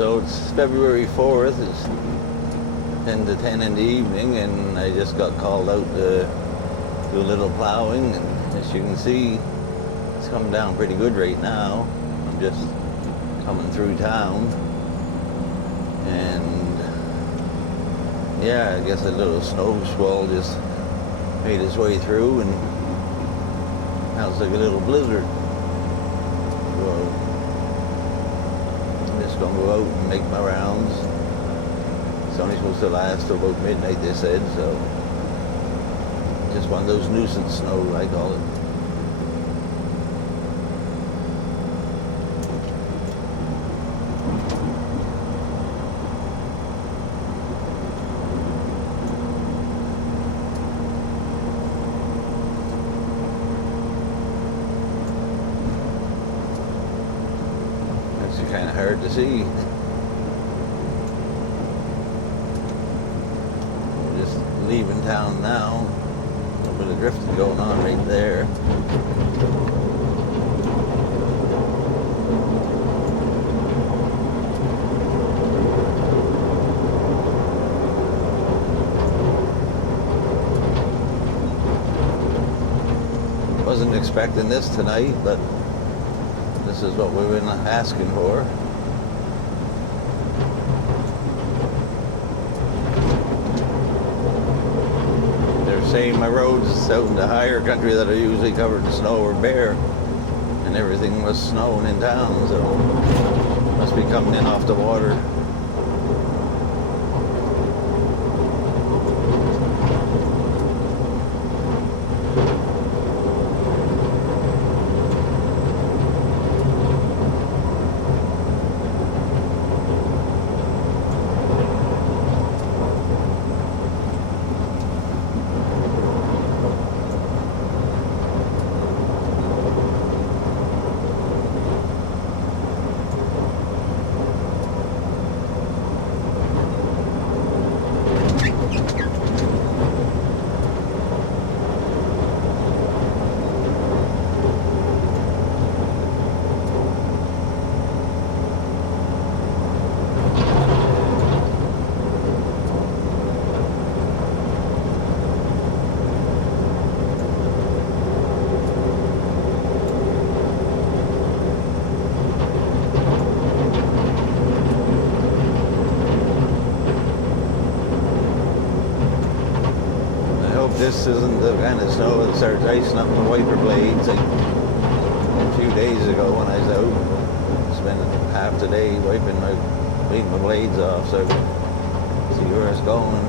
So it's February 4th, it's 10 to 10 in the evening, and I just got called out to do a little plowing, and as you can see, it's coming down pretty good right now. I'm just coming through town, and yeah, I guess a little snow squall just made its way through, and now it's like a little blizzard. So I'm just gonna go out and make my rounds. It's only supposed to last till about midnight, they said, so just one of those nuisance snow, I call it. It's kind of hard to see. Just leaving town now. A little bit of drifting going on right there. Wasn't expecting this tonight, but this is what we've been asking for. They're saying my roads out in the higher country that are usually covered in snow are bare, and everything was snowing in town, so must be coming in off the water. This isn't the kind of snow that starts icing up the wiper blades like a few days ago when I was out. Spent half the day bleeding my blades off, so see where it's going.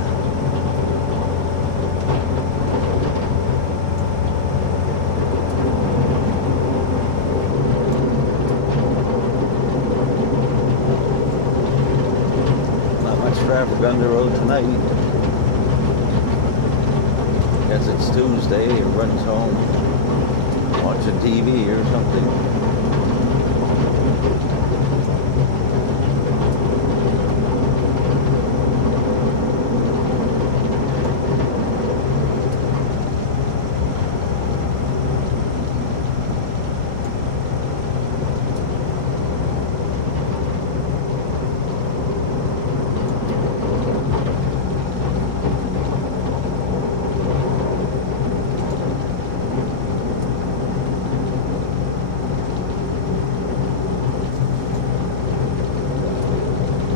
Not much traffic on the road tonight. Guess it's Tuesday, everyone's home watching TV or something.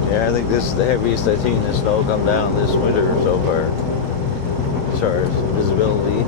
Yeah, I think this is the heaviest I've seen the snow come down this winter so far, as far as visibility.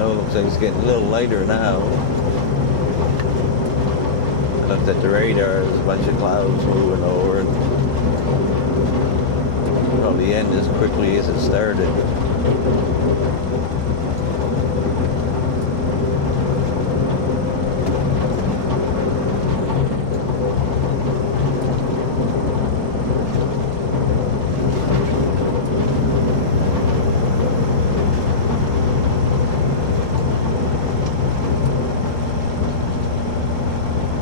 snow looks like it's getting a little lighter now. I looked at the radar, there's a bunch of clouds moving over. Probably end as quickly as it started.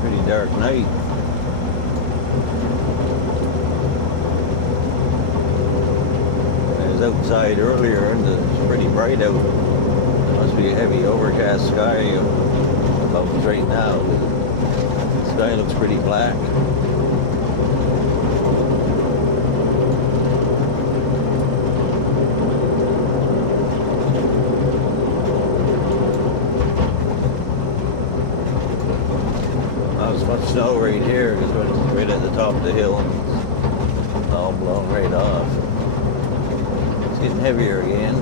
Pretty dark night. I was outside earlier and it's pretty bright out. There must be a heavy overcast sky above us right now. The sky looks pretty black. Much snow right here because we're right at the top of the hill and it's all blown right off. It's getting heavier again.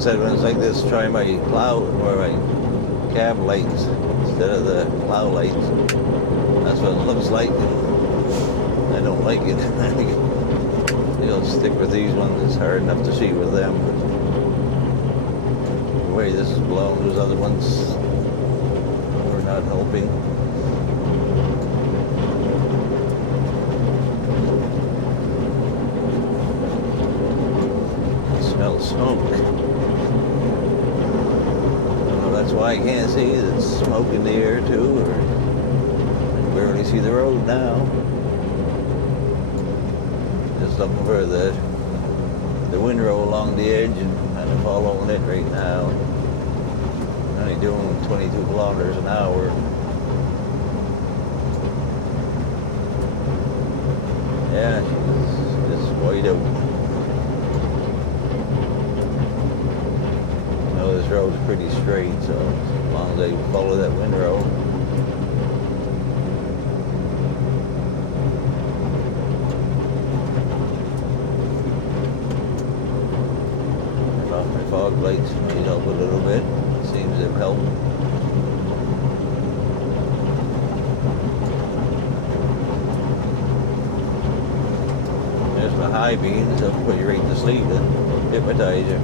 Said when it's like this, try my plow or my cab lights instead of the plow lights. That's what it looks like. I don't like it. You'll stick with these ones. It's hard enough to see with them. The way this is blown, those other ones were not helping. I smell smoke. That's why I can't see it. It's smoke in the air too, or I can barely see the road now. Just looking for the windrow along the edge and kind of following it right now. I'm only doing 22 kilometers an hour. Yeah, she's just white out. This road's pretty straight, so as long as I follow that windrow. Turn off my fog lights might help a little bit. Seems to help. There's my high beams, that'll put you right to sleep and hypnotize you.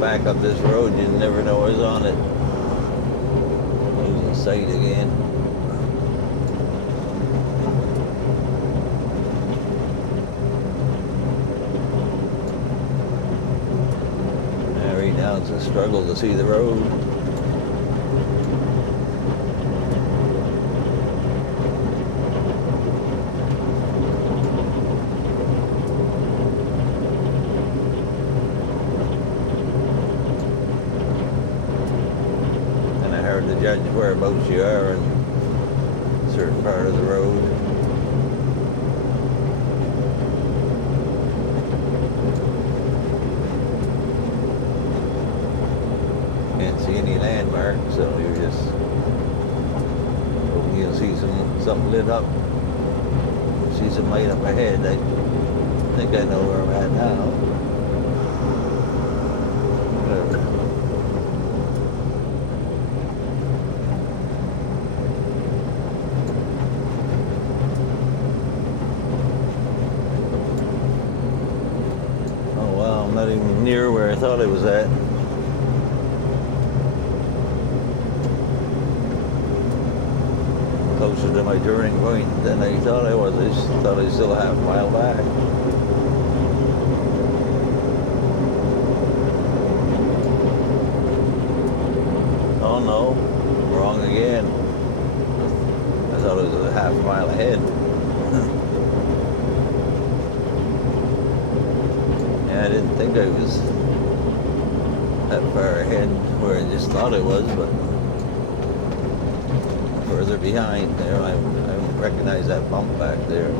Back up this road, you never know what's on it. Losing sight again. Yeah, right now it's a struggle to see the road. To judge whereabouts you are in a certain part of the road. Can't see any landmarks, so you're just hoping you'll see something lit up. See some light up ahead. I think I know where I'm at now. Whatever. Not even near where I thought I was at. Closer to my turning point than I thought I was. I just thought I was still a half mile back. Oh Oh no, wrong again. I thought it was a half mile ahead. Yeah, I didn't think I was that far ahead where I just thought it was, but further behind there. I don't recognize that bump back there.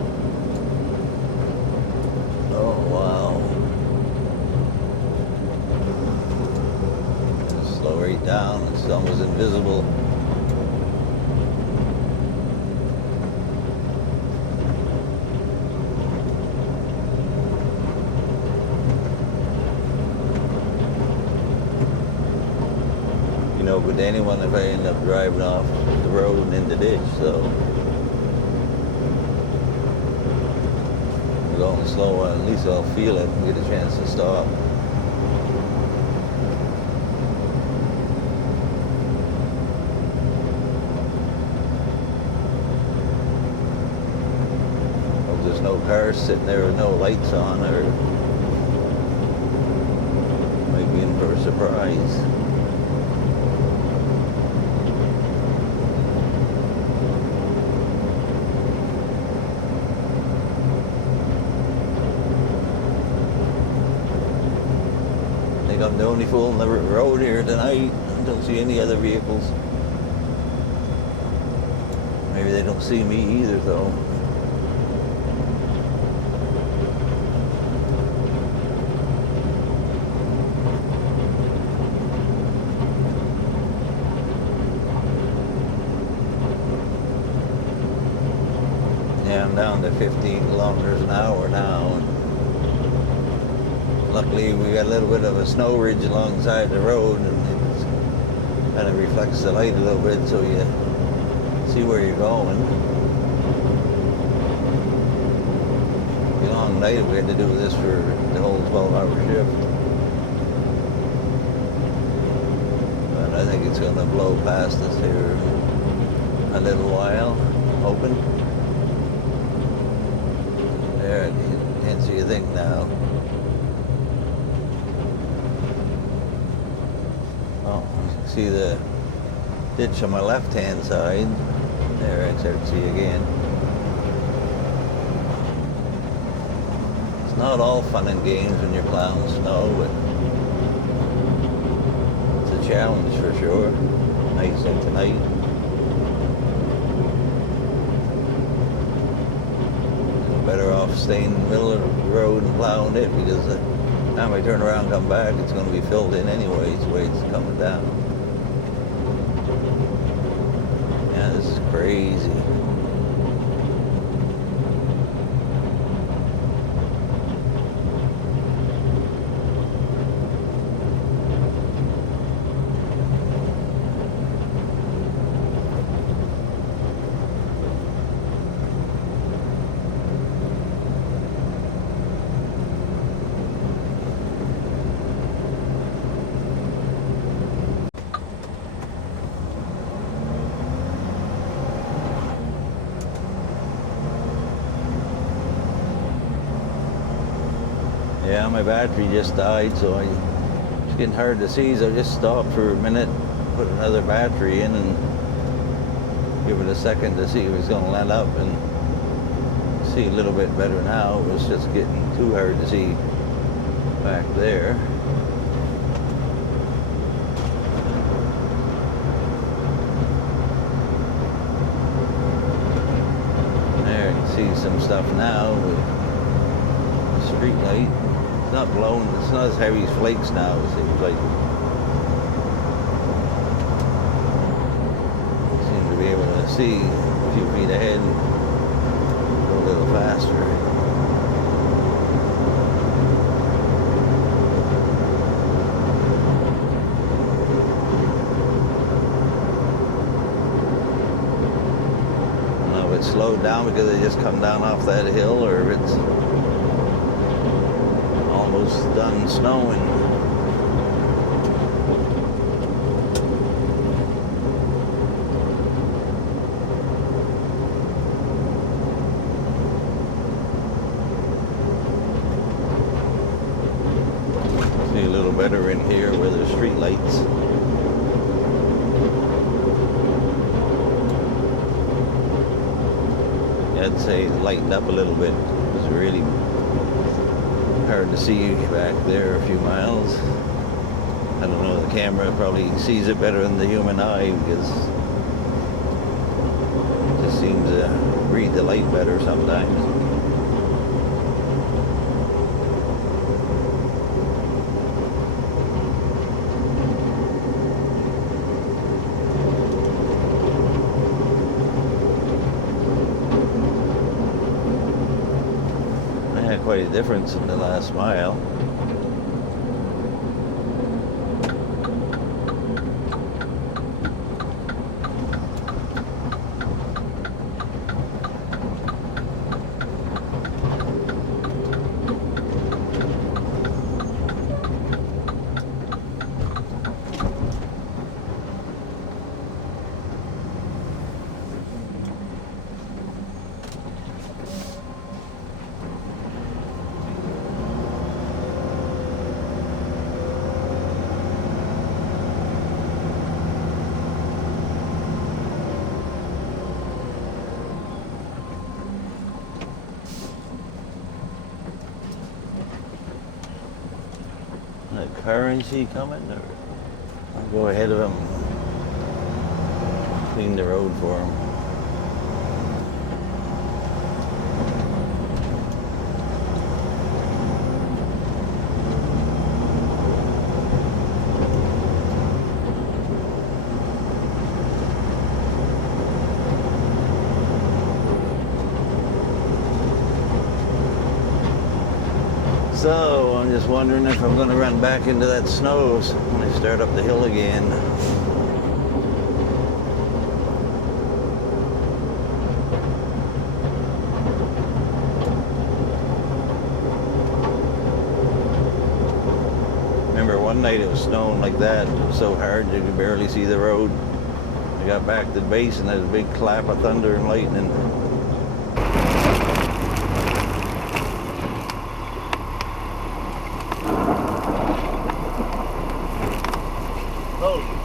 Oh wow. Slow right down, it's almost invisible. You know, but anyone if I end up driving off the road and in the ditch, so I'm going slow, at least I'll feel it and get a chance to stop. There's no cars sitting there with no lights on, or might be in for a surprise. I think I'm the only fool on the road here tonight. I don't see any other vehicles. Maybe they don't see me either though. Yeah, I'm down to 15 kilometers an hour now. Luckily, we got a little bit of a snow ridge alongside the road, and it kind of reflects the light a little bit, so you see where you're going. It'll be a long night if we had to do this for the whole 12-hour shift. But I think it's going to blow past us here a little while, hoping. There, I can't see a thing now. Oh, you can see the ditch on my left-hand side. There, I start to see again. It's not all fun and games when you're plowing snow, but it's a challenge for sure. Nice like tonight. Better off staying in the middle of the road and plowing it, because the time I turn around and come back, it's going to be filled in anyways, the way it's coming down. Yeah, this is crazy. Yeah, my battery just died, so it's getting hard to see, so I just stopped for a minute, put another battery in, and give it a second to see if it's going to let up, and see a little bit better now. It was just getting too hard to see back there. There, you can see some stuff now with the street light. It's not blowing, it's not as heavy as flakes now, it seems like. Seem to be able to see a few feet ahead, go a little faster. I don't know if it's slowed down because it just come down off that hill, or if it's almost done snowing. See a little better in here where there's street lights. I'd say lightened up a little bit. It was really hard to see back there a few miles. I don't know, the camera probably sees it better than the human eye because it just seems to read the light better sometimes. Quite a difference in the last mile. Currency coming, or I'll go ahead of him, clean the road for him. So I'm just wondering if I'm going to run back into that snow when I start up the hill again. Remember one night it was snowing like that. It was so hard you could barely see the road. I got back to the base and there was a big clap of thunder and lightning.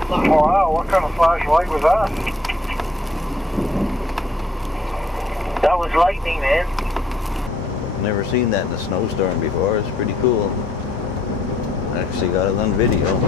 Oh wow, what kind of flashlight was that? That was lightning, man. Never seen that in a snowstorm before. It's pretty cool. I actually got it on video.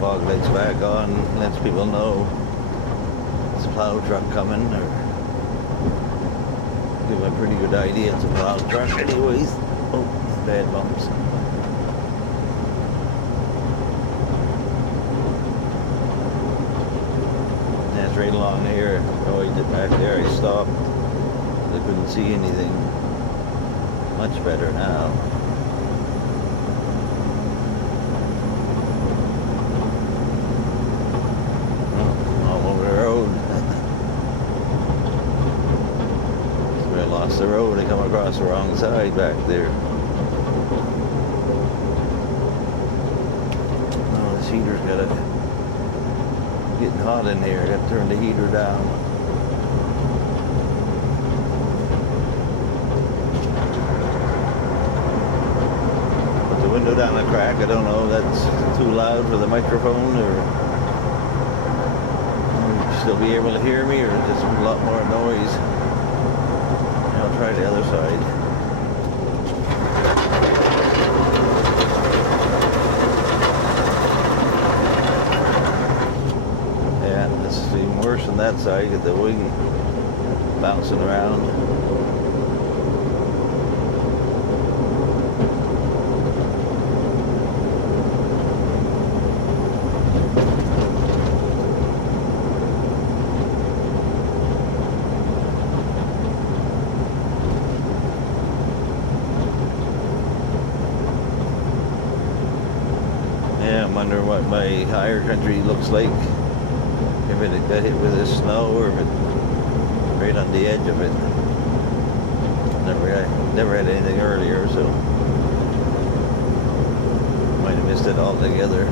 Fog lights back on, lets people know it's a plow truck coming, or give a pretty good idea it's a plow truck anyways. Oh, bad bumps. That's right along here. Oh, he did back there. I stopped. I couldn't see anything. Much better now. The road, I come across the wrong side back there. Oh, this heater's got it getting hot in here. I got to turn the heater down. Put the window down a crack. I don't know if that's too loud for the microphone, or will you still be able to hear me, or just a lot more noise. I'll try the other side. Yeah, this is even worse than that side. Get the wing bouncing around. my higher country looks like. If it got hit with the snow or if it right on the edge of it. Never had anything earlier, so might have missed it altogether.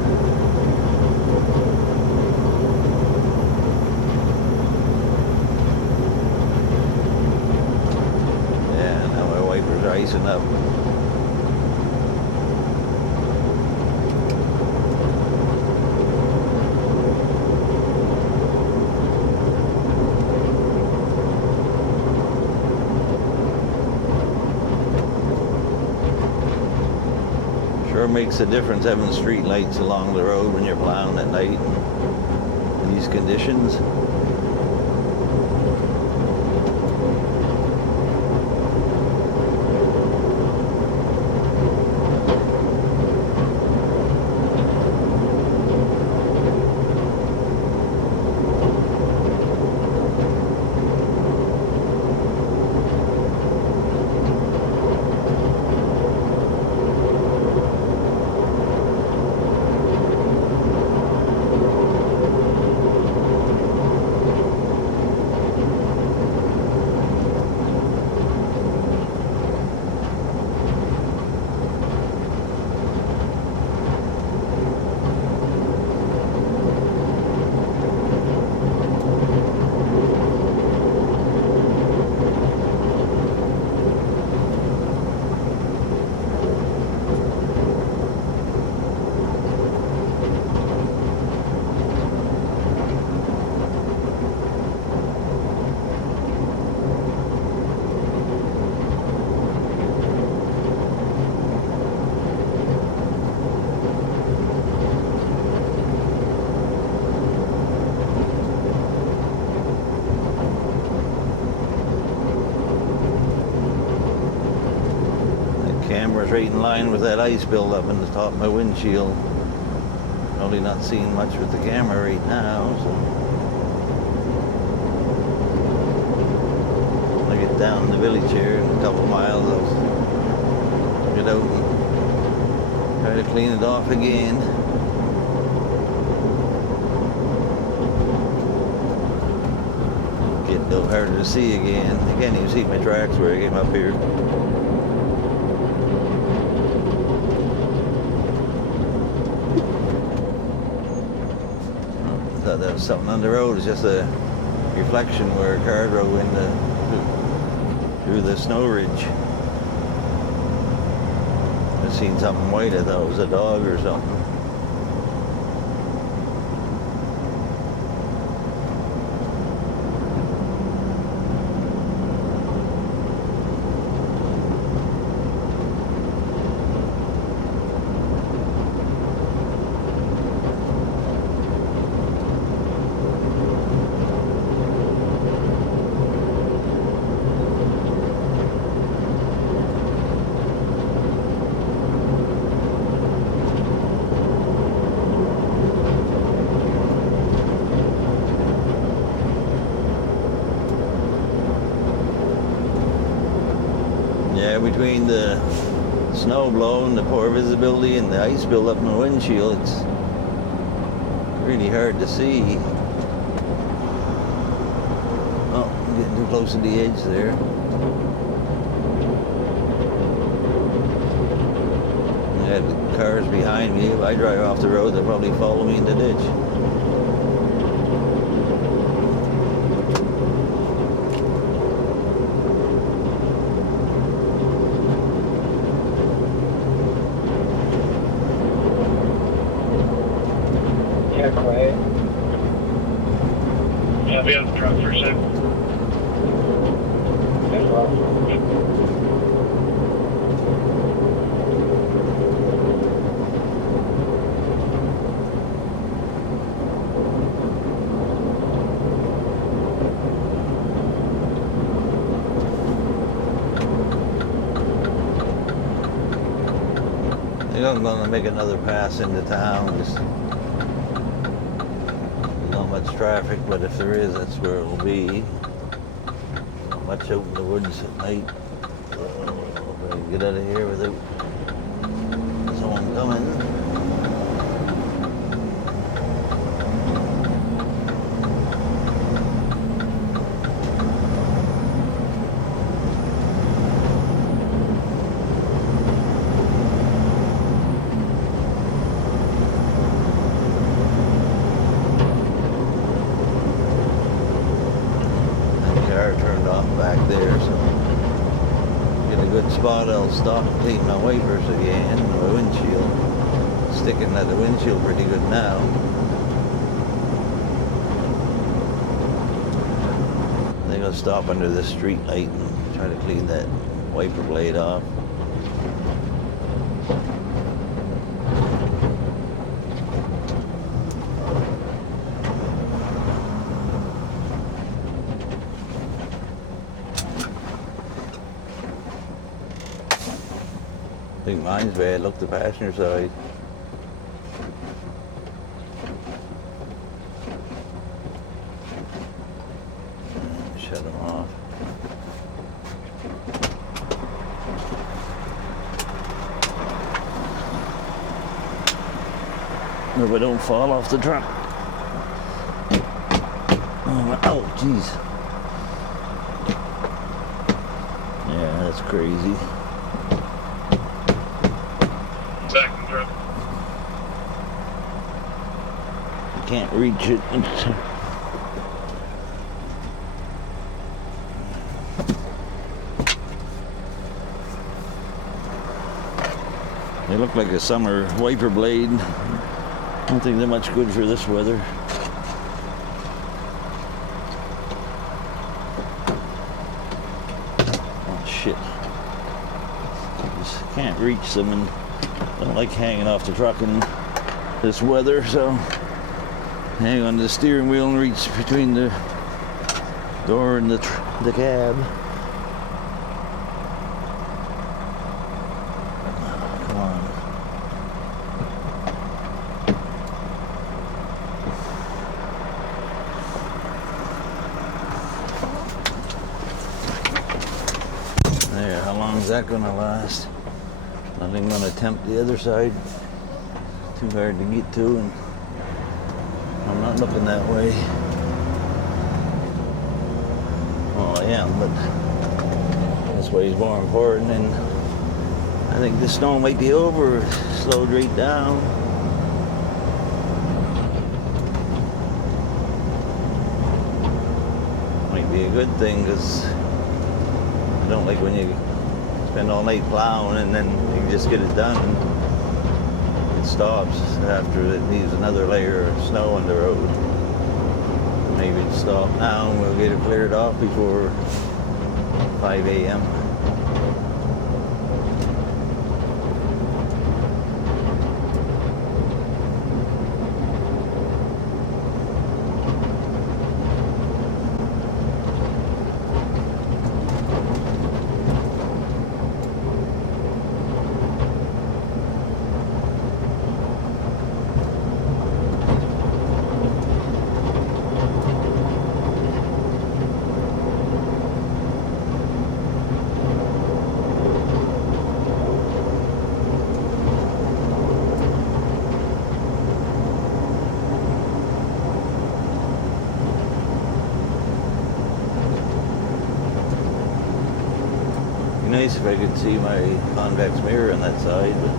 Yeah, now my wipers are icing up. Sure makes a difference having street lights along the road when you're plowing at night in these conditions. Camera's right in line with that ice buildup in the top of my windshield. Probably not seeing much with the camera right now, so when I get down in the village here in a couple miles, I'll get out and try to clean it off again. Getting a little harder to see again. I can't even see my tracks where I came up here. Thought that was something on the road. It's just a reflection where a car drove through the snow ridge. I seen something white. I thought it was a dog or something. Yeah, between the snow blowing, the poor visibility, and the ice build up in the windshield, it's really hard to see. Oh, I'm getting too close to the edge there. Yeah, the cars behind me. If I drive off the road, they'll probably follow me in the ditch. Quiet. Yeah, be on the truck for a sec. That's rough. I think I'm going to make another pass into town. Just not much traffic, but if there is, that's where it will be. Not much out in the woods at night. If I can get out of here without someone coming. good spot, I'll stop and clean my wipers again, my windshield. Sticking at the windshield pretty good now. I think I'll stop under the street light and try to clean that wiper blade off. I think mine's bad. Look the passenger side. Shut them off. Hope I don't fall off the truck. Oh, jeez. Yeah, that's crazy. Back in the truck. I can't reach it. They look like a summer wiper blade. I don't think they're much good for this weather. Oh shit. Just can't reach them and don't like hanging off the truck in this weather, so hang on to the steering wheel and reach between the door and the cab. Come on. There, how long is that gonna last? Nothing gonna tempt the other side. Too hard to get to, and I'm not looking that way. Well, I am, but this way is more important, and I think the snow might be over. Slowed right down. Might be a good thing, because I don't like when you spend all night plowing and then you just get it done and it stops after it leaves another layer of snow on the road. Maybe it'll stop now and we'll get it cleared off before 5 a.m. Nice if I could see my convex mirror on that side, but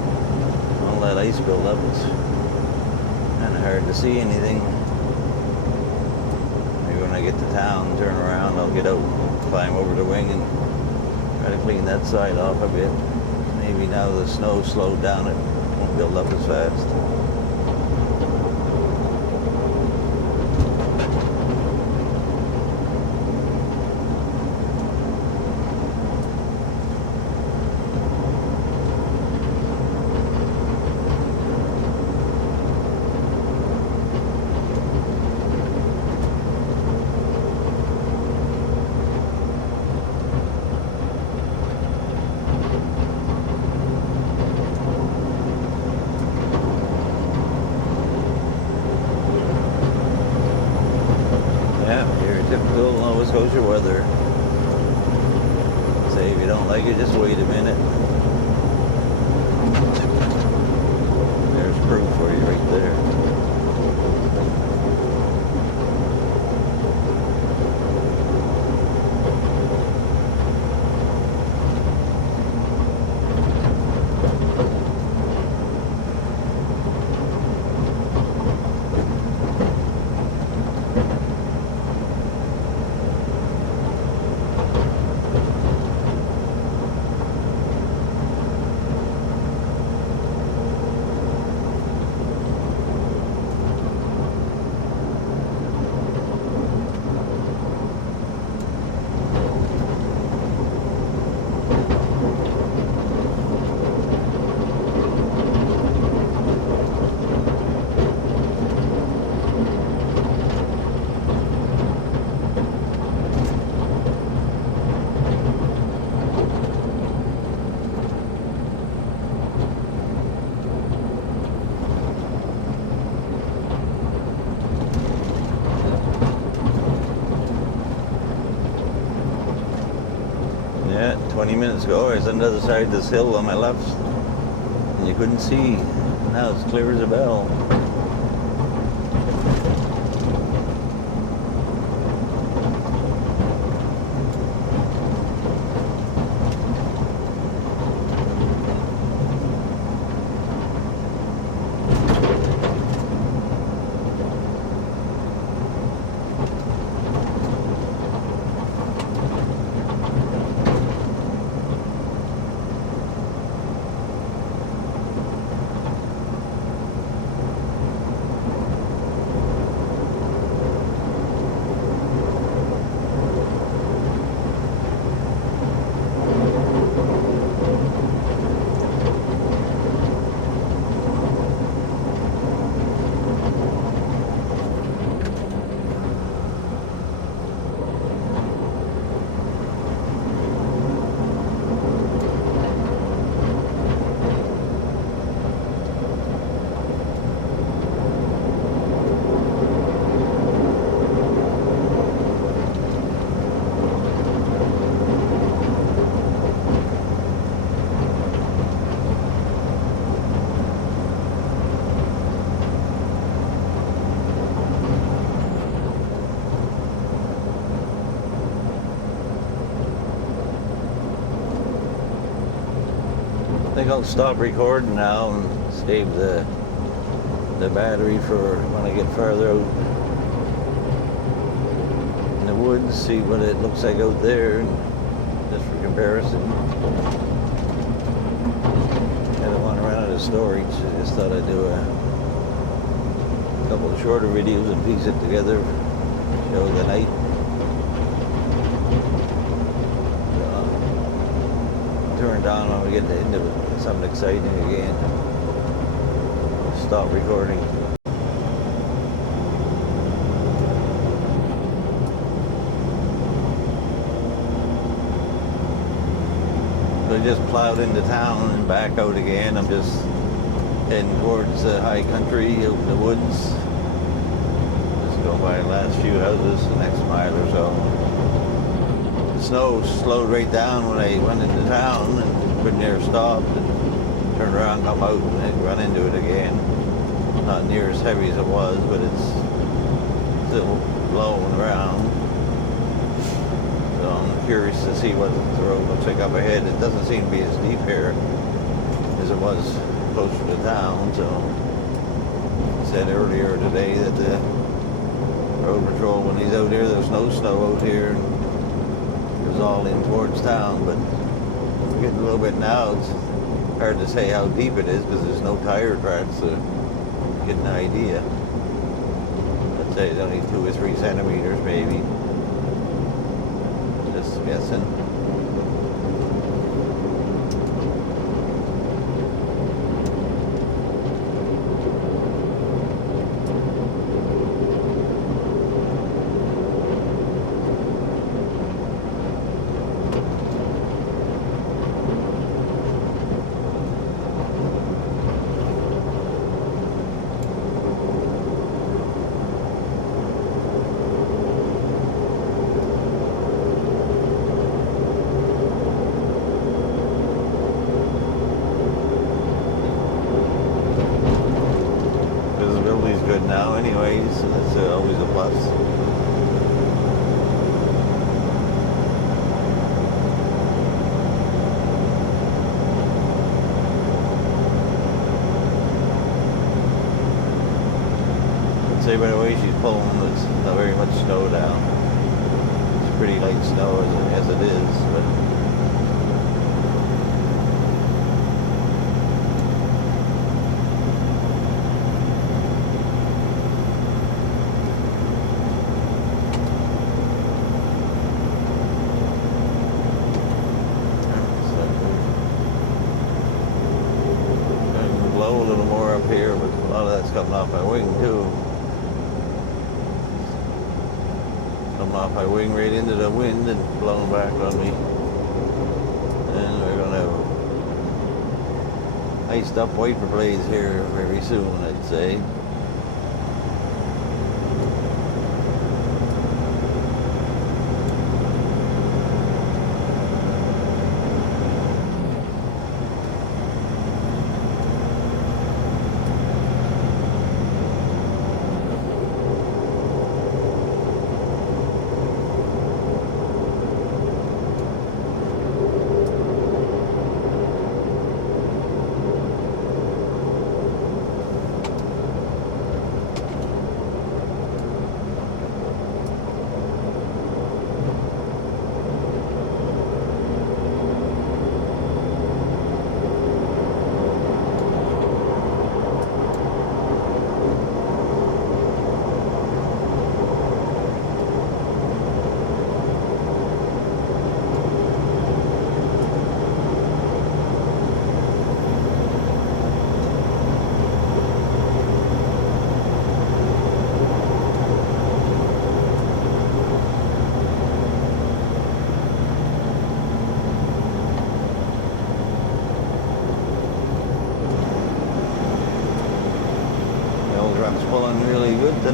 all that ice build up, it's kind of hard to see anything. Maybe when I get to town, turn around, I'll get out, climb over the wing and try to clean that side off a bit. Maybe now the snow slowed down, it won't build up as fast. Typical Nova Scotia weather. Say if you don't like it, just wait a minute. There's proof for you right there. 20 minutes ago, I was on the other side of this hill on my left, and you couldn't see. Now it's clear as a bell. I think I'll stop recording now and save the battery for when I get farther out in the woods, see what it looks like out there, just for comparison. I don't want to run out of storage, I just thought I'd do a couple of shorter videos and piece it together, show the night. Turn down when we get into something exciting again. Stop recording. So I just plowed into town and back out again. I'm just heading towards the high country, out in the woods. Just go by the last few houses, the next mile or so. The snow slowed right down when I went into town and couldn't near stopped and turned around, come out and I'd run into it again. Not near as heavy as it was, but it's still blowing around. So I'm curious to see what the road looks like up ahead. It doesn't seem to be as deep here as it was closer to town, so I said earlier today that the road patrol, when he's out here, there's no snow out here. And it was all in towards town, but we're getting a little bit now. It's hard to say how deep it is because there's no tire tracks, so you get an idea. I'd say it's only 2 or 3 centimeters maybe. Just guessing. Good now anyways, so that's always a plus. I'd say by the way she's pulling, it's not very much snow down. It's pretty light snow as it is, but a little more up here, but a lot of that's coming off my wing too. Coming off my wing right into the wind and blowing back on me. And we're gonna have iced up wiper blades here very soon, I'd say.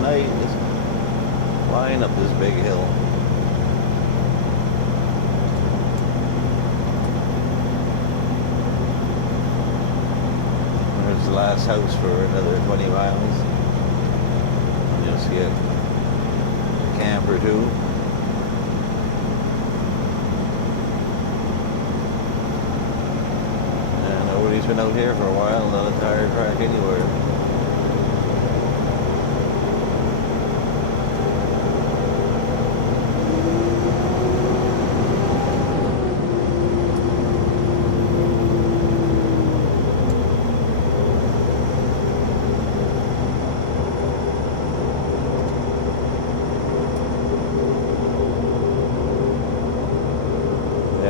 night, just flying up this big hill. There's the last house for another 20 miles. You'll see a camp or two. And nobody's been out here for a while, not a tire track anywhere.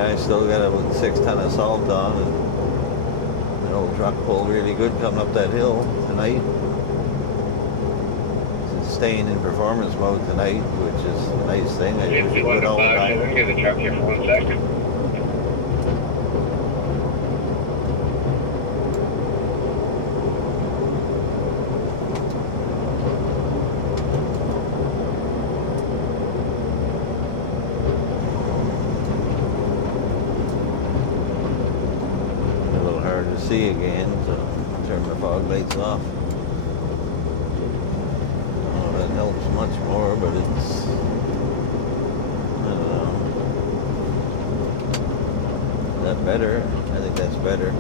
I still got a 6 ton of salt on, and the old truck pulled really good coming up that hill tonight. It's staying in performance mode tonight, which is a nice thing. I usually do it all the time. Let me get the truck here for 1 second. See again, so turn the fog lights off. Oh, that helps much more, but it's, I don't know. Is that better? I think that's better.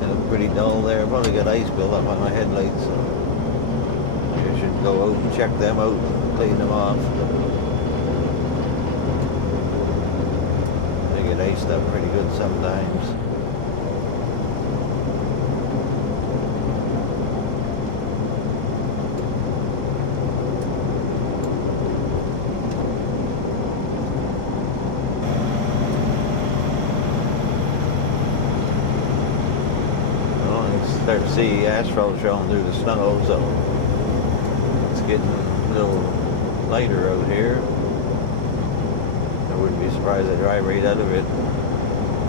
And it's pretty dull there. Probably got ice built up on my headlights, so I should go out and check them out and clean them off. They get iced up pretty good sometimes. Start to see asphalt showing through the snow, so it's getting a little lighter out here. I wouldn't be surprised to drive right out of it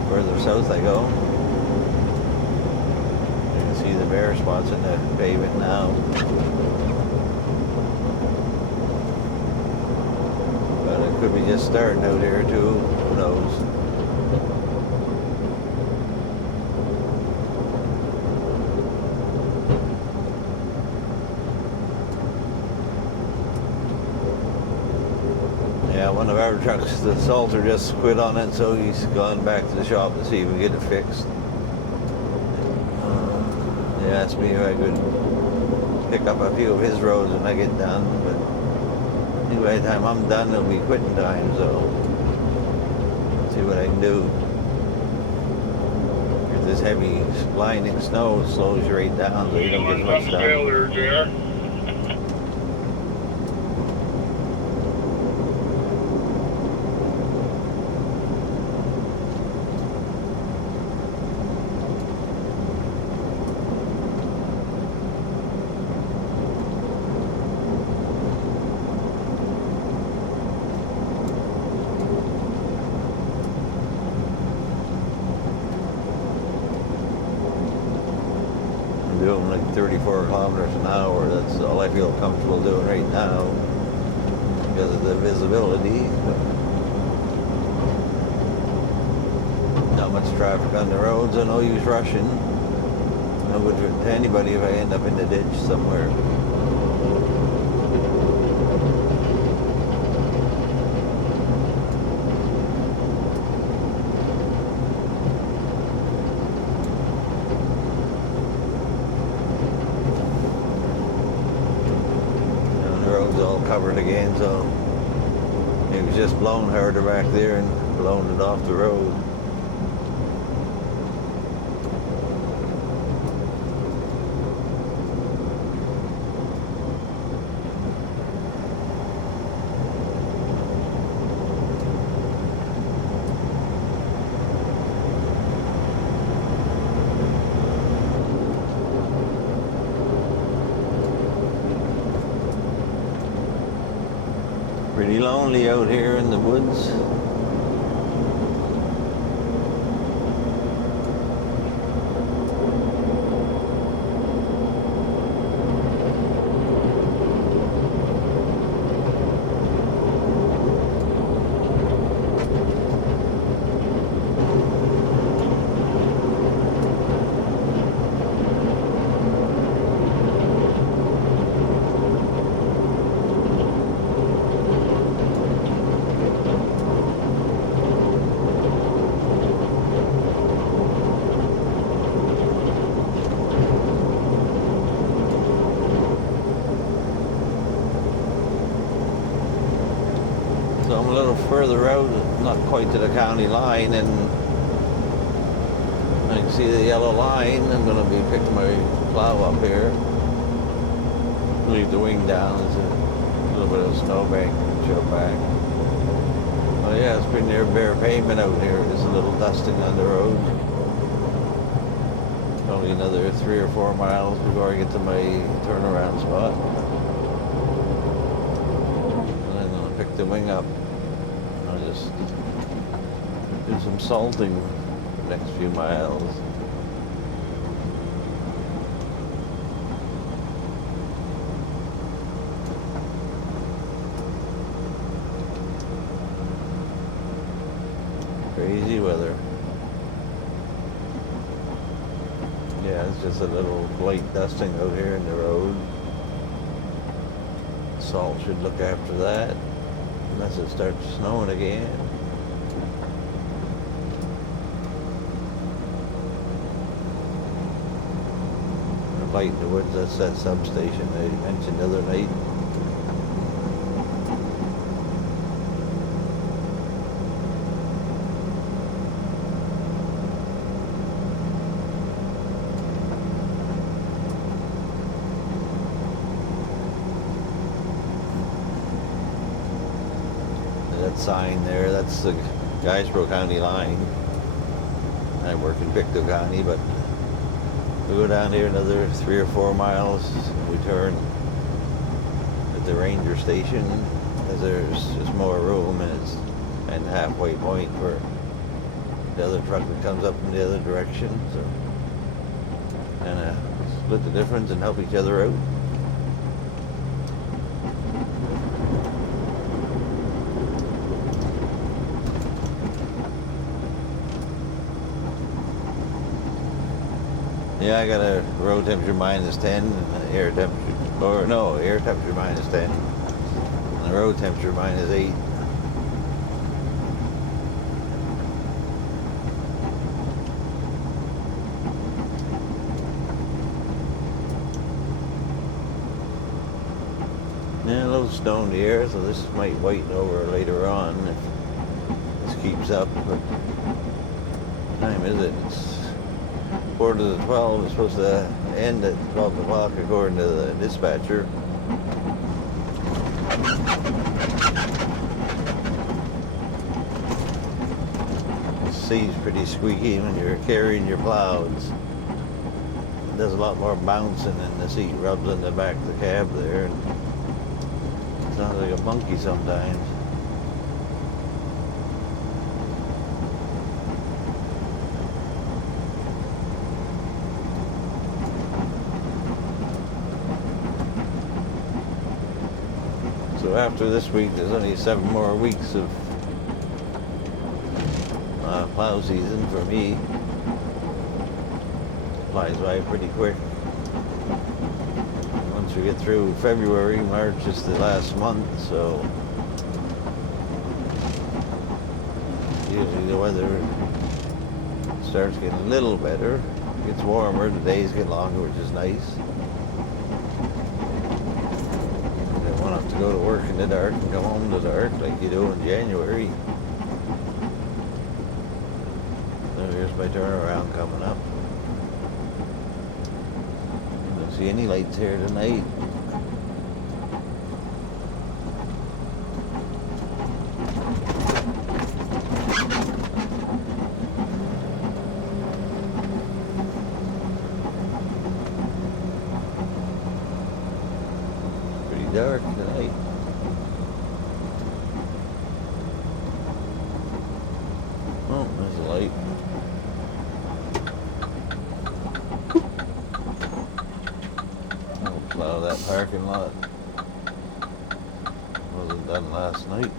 further south I go. You can see the bare spots in the pavement now. But it could be just starting out here too, who knows. Yeah, one of our trucks, the salter just quit on it, so he's gone back to the shop to see if we can get it fixed. They asked me if I could pick up a few of his roads when I get done, but by the time I'm done, it'll be quitting time, so let's see what I can do. If this heavy blinding snow slows you right down, so you don't get much done. Doing like 34 kilometers an hour. That's all I feel comfortable doing right now because of the visibility. Not much traffic on the roads, and no use rushing. No good to anybody if I end up in the ditch somewhere. All covered again, so it was just blowing harder back there and blowing it off the road. Pretty lonely out here in the woods. So I'm a little further out, not quite to the county line, and I can see the yellow line. I'm going to be picking my plow up here. Leave the wing down. There's a little bit of snowbank to show back. Oh yeah, it's pretty near bare pavement out here. There's a little dusting on the road. Probably another 3 or 4 miles before I get to my turnaround spot. And then I'll pick the wing up. I'll just do some salting the next few miles. Crazy weather. Yeah, it's just a little light dusting out here in the road. Salt should look after that, unless it starts snowing again. The light in the woods, that's that substation I mentioned the other night. That sign there, that's the Guysborough County line. I work in Pictou County, but we go down here another 3 or 4 miles. We turn at the ranger station, as there's just more room, and it's and halfway point for the other truck that comes up from the other direction. So kind of split the difference and help each other out. Yeah, I got a road temperature -10 and an air temperature, or no, air temperature -10 and the road temperature -8. Yeah, a little snow in the air, so this might whiten over later on if this keeps up. But what time is it? It's 11:45. It's supposed to end at 12 o'clock according to the dispatcher. The seat's pretty squeaky when you're carrying your plows. It does a lot more bouncing and the seat rubs on the back of the cab there. And it sounds like a monkey sometimes. So after this week, there's only 7 more weeks of plow season for me. Flies by pretty quick. Once we get through February, March is the last month, so usually the weather starts getting a little better. It gets warmer, the days get longer, which is nice. To go to work in the dark and come home in the dark like you do in January. So here's my turnaround coming up. Don't see any lights here tonight. Pretty dark tonight. Oh, there's a light. I'll plow that parking lot. Wasn't done last night.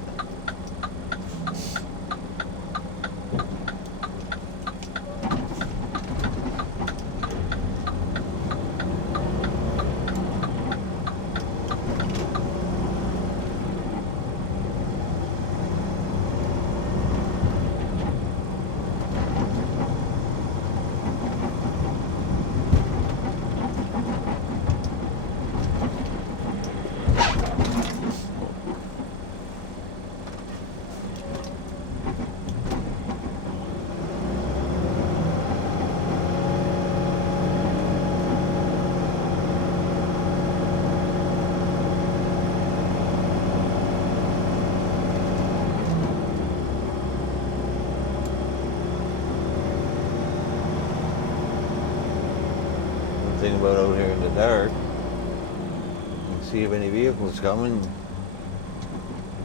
thing about out here in the dark. And see if any vehicles coming.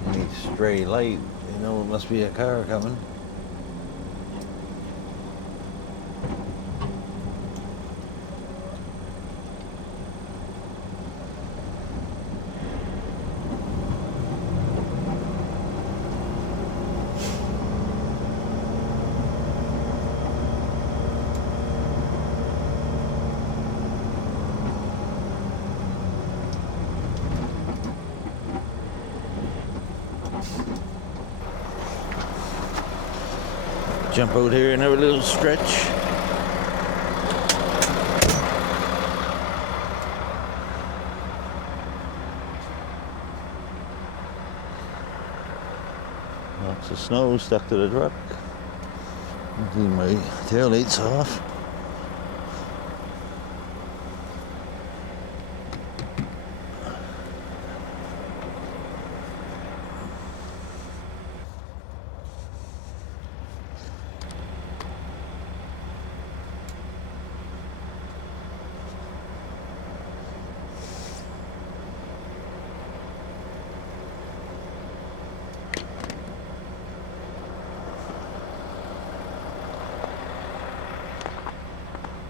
Any stray light, you know, it must be a car coming. Jump out here and have a little stretch. Lots of snow stuck to the truck. See my tail lights off.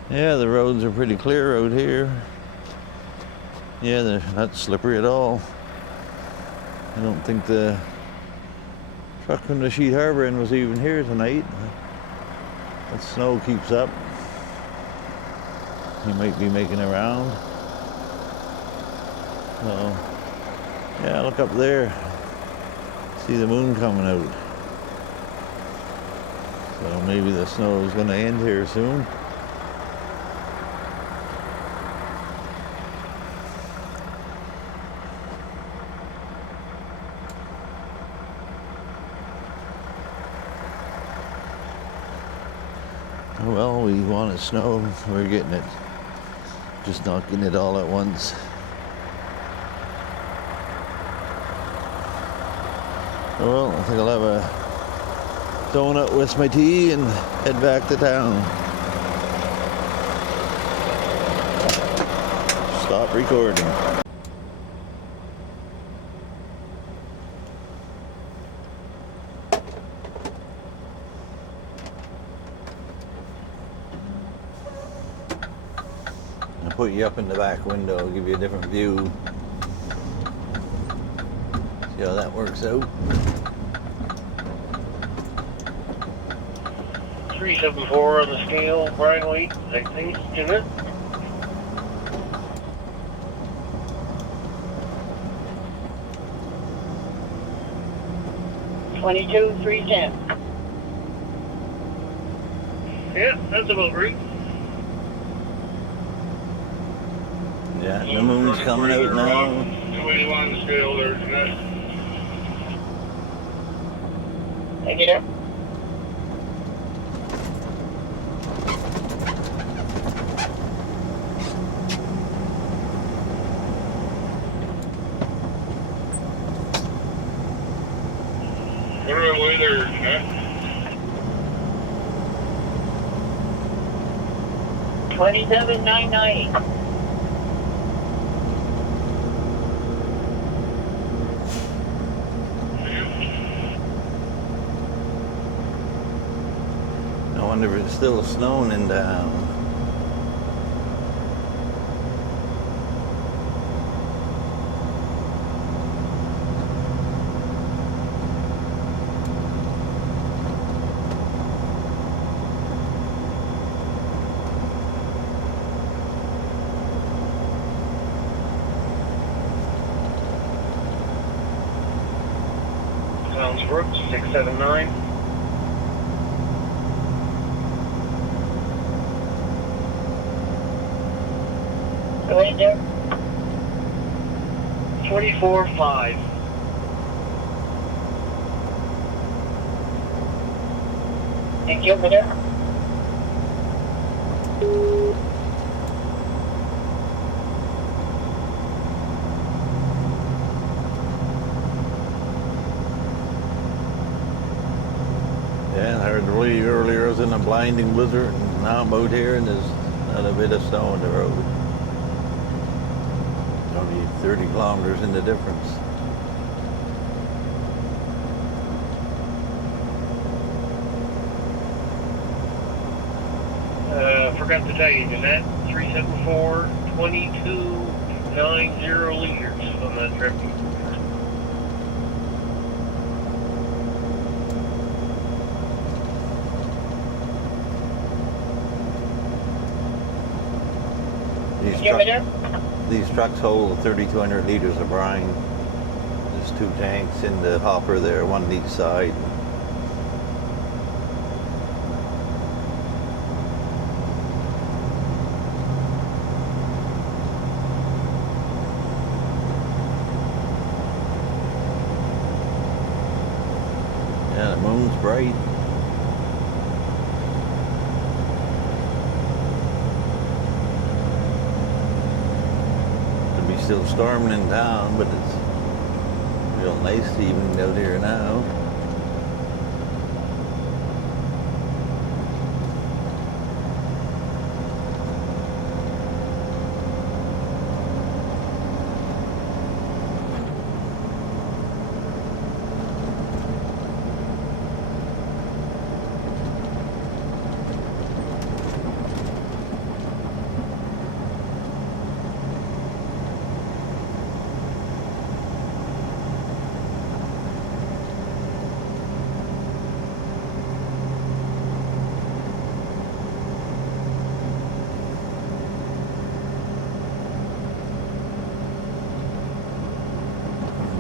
Yeah, the roads are pretty clear out here. Yeah, they're not slippery at all. I don't think the truck from the Sheet Harbour end was even here tonight. The snow keeps up. He might be making a round. So, yeah, look up there. See the moon coming out. So maybe the snow is going to end here soon. Well, we want snow, we're getting it. Just not getting it all at once. Well, I think I'll have a donut with my tea and head back to town. Stop recording. Put you up in the back window, give you a different view. See how that works out. 374 on the scale, Brian Wheat, I think, is it? $22, 310. Yeah, that's about right. Yeah, the moon's coming out now. 281 on the scale there tonight. Thank you, sir. What are we there tonight? 2799. I wonder if it's still snowing in town. Sounds Brooks, 679. Go ahead there. 24.5. Thank you, over there. Yeah, I heard really earlier I was in a blinding blizzard, and now I'm out here and there's not a bit of snow on the road. only 30 kilometers in the difference. Forgot to tell you, Jeanette, 374, 2290 liters on that trip. These trucks hold 3,200 liters of brine. There's 2 tanks in the hopper there, one on each side. Yeah, the moon's bright. Still storming in town, but it's real nice evening out here now.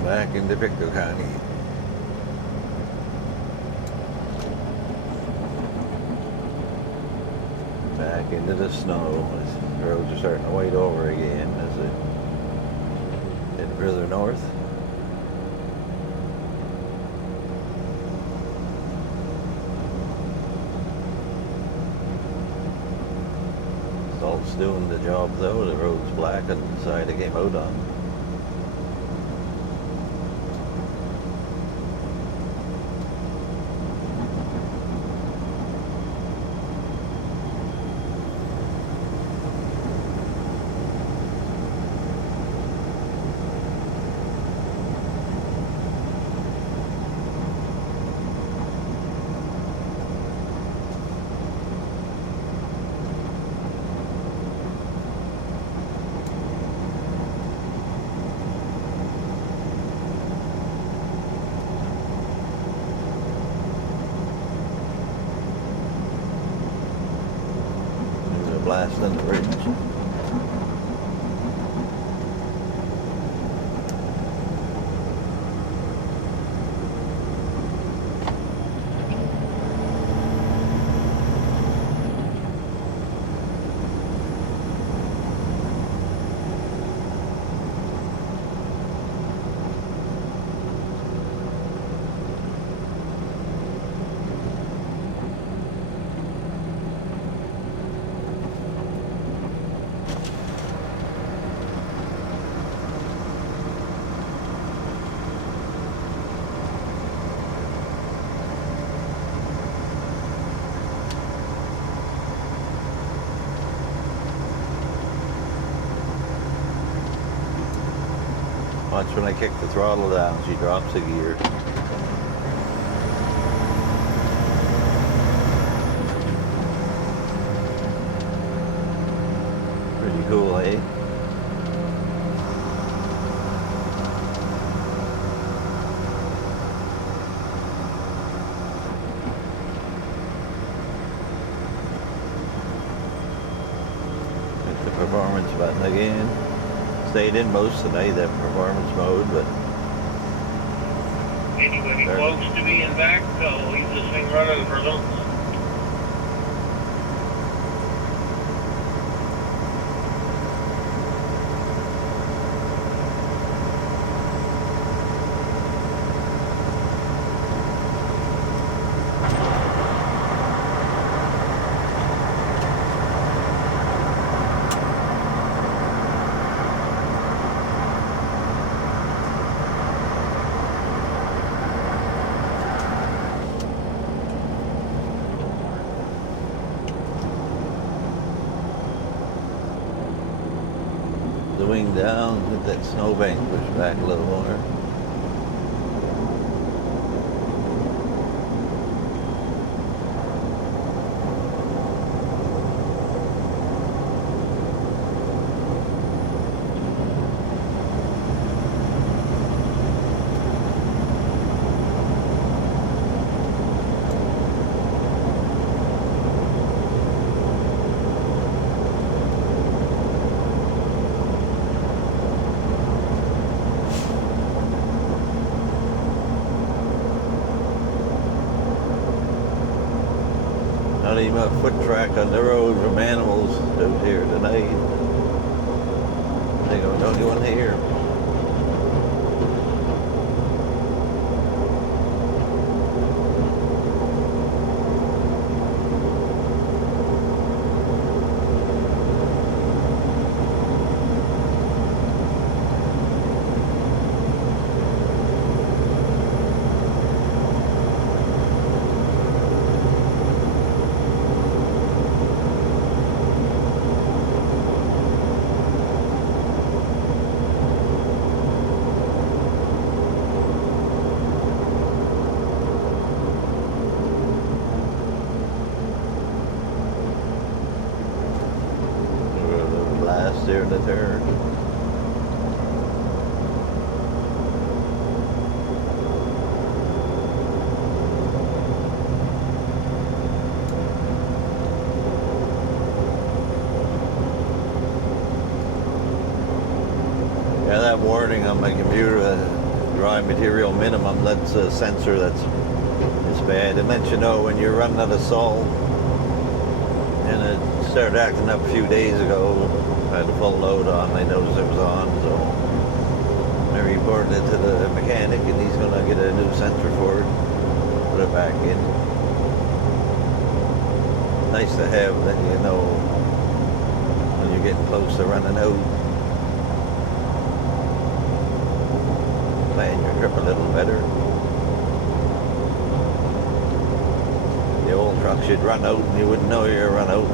Back into Pictou County. Back into the snow. The roads are starting to white over again as they head further north. Salt's doing the job though. The road's black on the side it came out on. Blast on the bridge. Watch when I kick the throttle down, she drops a gear. Pretty cool, eh? Hit the performance button again. Stayed in most tonight, that performance mode, but Anybody close to being back, I'll leave this thing running for them. swing down, let that snowbank push back a little more. Not even a foot track on the road from animals out here tonight. They go, don't do one here. There to turn. Yeah, that warning on my computer, dry material minimum, that's a sensor that's bad. It lets you know when you're running out of salt. And it started acting up a few days ago. I had a full load on, I noticed it was on, so I reported it to the mechanic and he's gonna get a new sensor for it, put it back in. Nice to have, then you know when you're getting close to running out. Plan your trip a little better. The old trucks you'd run out and you wouldn't know you'd run out.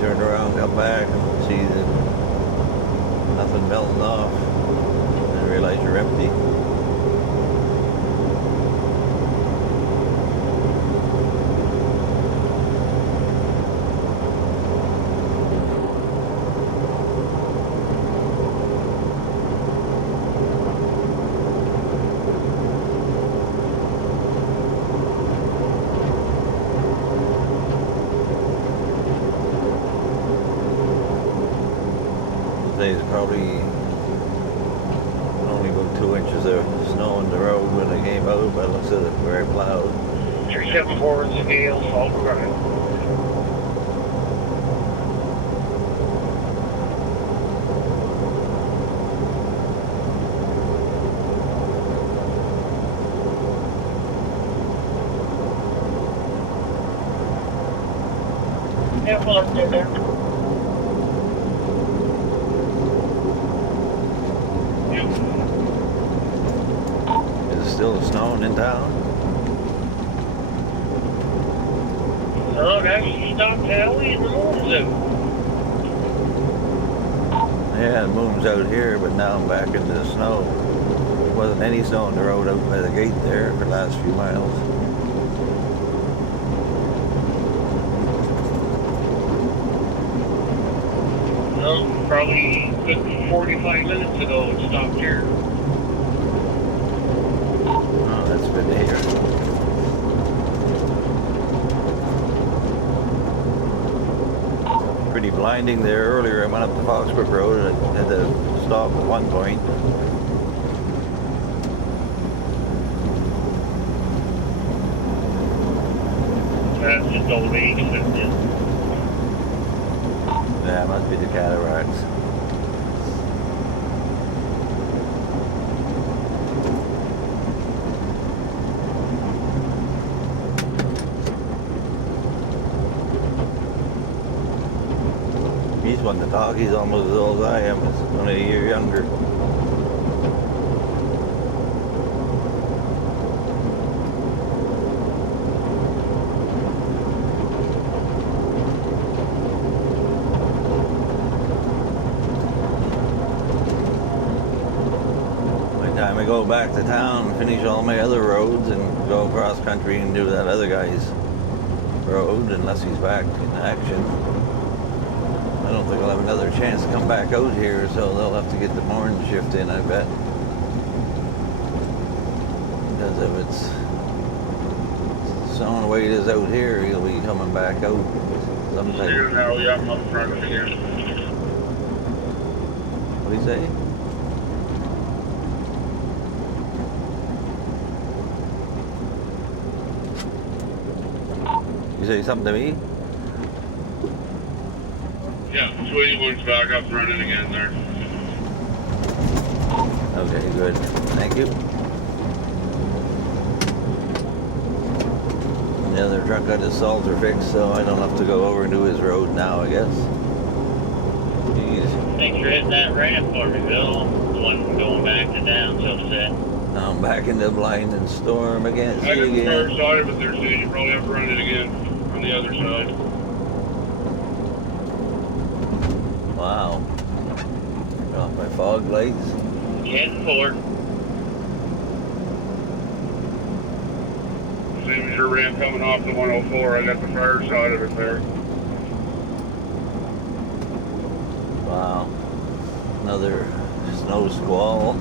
Turn around, come back, and see that nothing melting off, and realize you're empty. There's probably only about 2 inches of snow on the road when I came out, but it looks like it's very plowed. 374 in scale, salt and grind. Careful up there. Still snowing in town? No, it actually stopped early in the morning. Yeah, the moon's out here, but now I'm back into the snow. There wasn't any snow on the road out by the gate there for the last few miles. No, probably good 45 minutes ago it stopped here. Oh, that's good to hear. Pretty blinding there earlier. I went up the Foxbrook Road and I had to stop at one point. That's just old age, isn't it? Yeah, it must be the cataracts. He's one to talk. He's almost as old as I am. He's only a year younger. time I go back to town, finish all my other roads, and go across country and do that other guy's road, unless he's back in action. I don't think I'll have another chance to come back out here, so they'll have to get the morning shift in, I bet. Because if it's snowing the way it is out here, he'll be coming back out sometime. Here now, yeah, I'm up front of here. What do you say? You say something to me? Yeah, Sweetwood's back up running again there. Okay, good. Thank you. And the other truck got his salter fixed, so I don't have to go over and do his road now, I guess. Jeez. Thanks for hitting that ramp for me, Bill. The one going back to down, so set. Now I'm back in the blinding storm again. I got the far side of it there, so you probably have to run it again on the other side. Wow. Got my fog lights. Heading for it. Same as your ramp coming off the 104, I got the far side of it there. Wow. Another snow squall.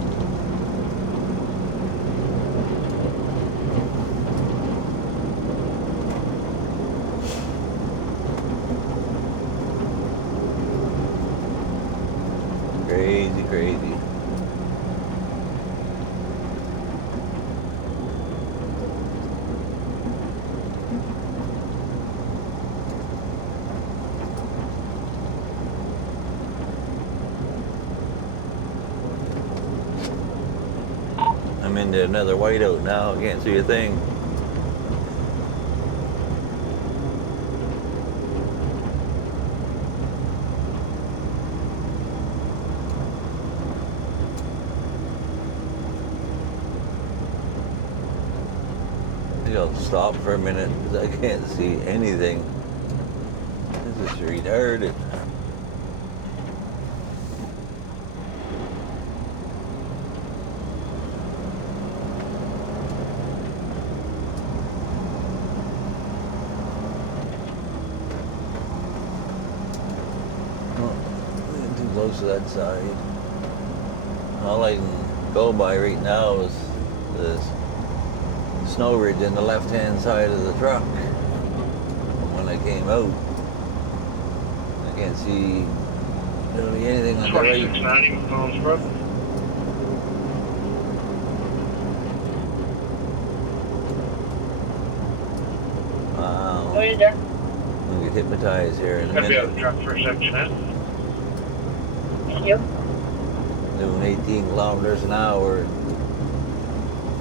Crazy, crazy. I'm into another whiteout now. I can't see a thing. I'll stop for a minute because I can't see anything. This is retarded. Oh, getting too close to that side. All I can go by right now is this snow ridge on the left-hand side of the truck. When I came out, I can't see really anything on the right. 2690 Palms Brook. Wow. Oh, you there? I'm gonna get hypnotized here in a Gonna be out of minute. the truck for a section, huh? Thank you. Doing 18 kilometers an hour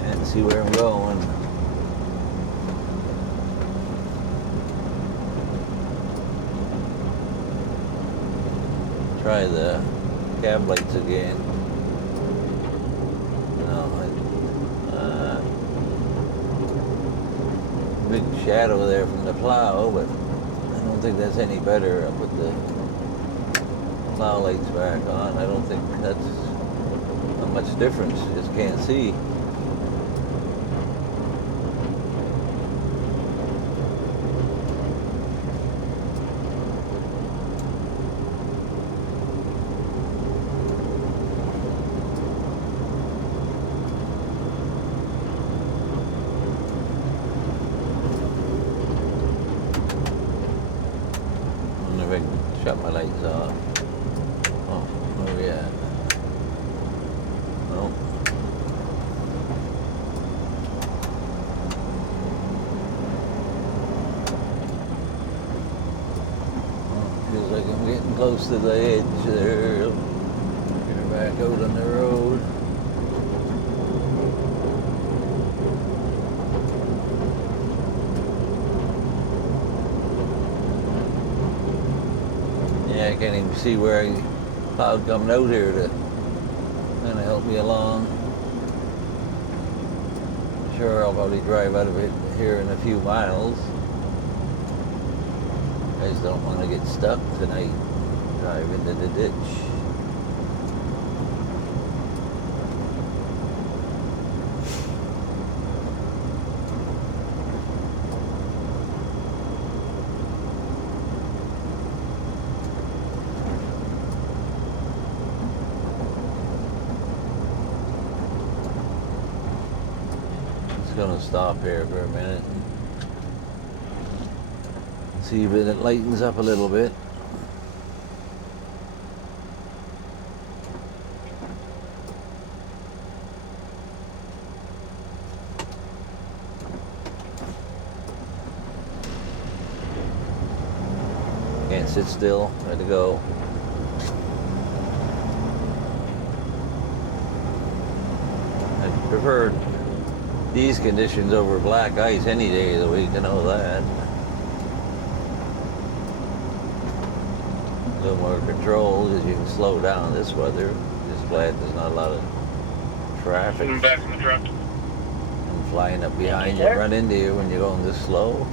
and see where I'm going. Try the cab lights again. No, big shadow there from the plow, but I don't think that's any better. I'll put the plow lights back on. I don't think that's not much difference. You just can't see. Shut my lights off. Oh, where we at? Oh. Feels like I'm getting close to the edge there. Get her back out on the road. Yeah, I can't even see where I plowed coming out here to kind of help me along. Sure, I'll probably drive out of it here in a few miles. I just don't want to get stuck tonight. Drive into the ditch. gonna stop here for a minute. See if it lightens up a little bit. Can't sit still, had to go. I prefer these conditions over black ice any day of the week, I know that. A little more control because you can slow down this weather. Just glad there's not a lot of traffic. I'm back in the truck. And flying up behind you, run into you when you're going this slow.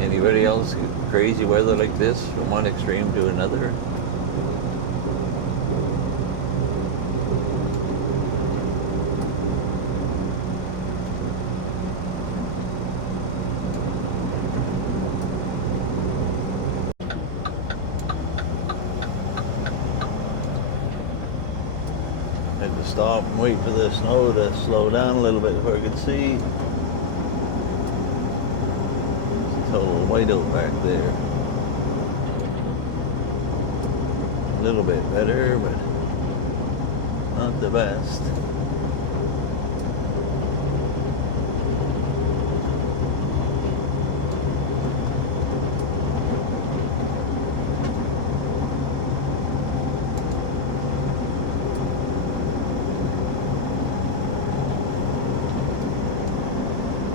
Anybody else get crazy weather like this from one extreme to another? Had to stop and wait for the snow to slow down a little bit before I could see. Total whiteout back there. A little bit better, but not the best.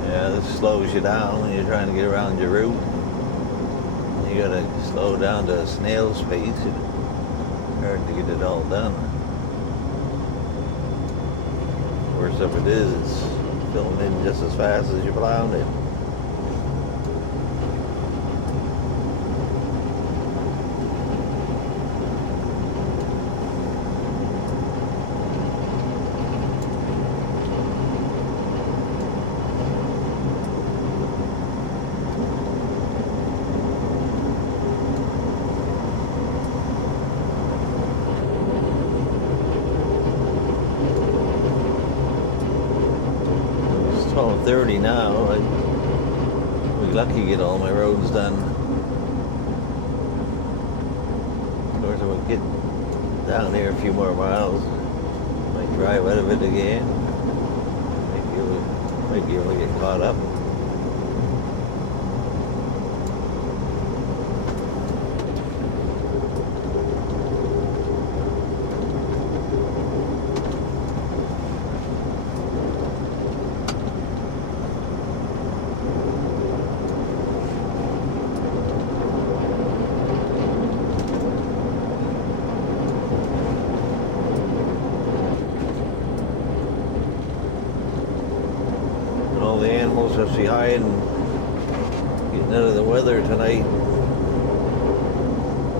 Yeah, this slows you down when you're trying to get around your route. You gotta slow down to a snail's pace. It's hard to get it all done. Worst of it is, it's filling in just as fast as you're plowing it. It's 12:30 now. I'll be lucky to get all my roads done. Of course, if I get down here a few more miles, might drive out of it again. Might be able to get caught up. All the animals have to be hiding, getting out of the weather tonight.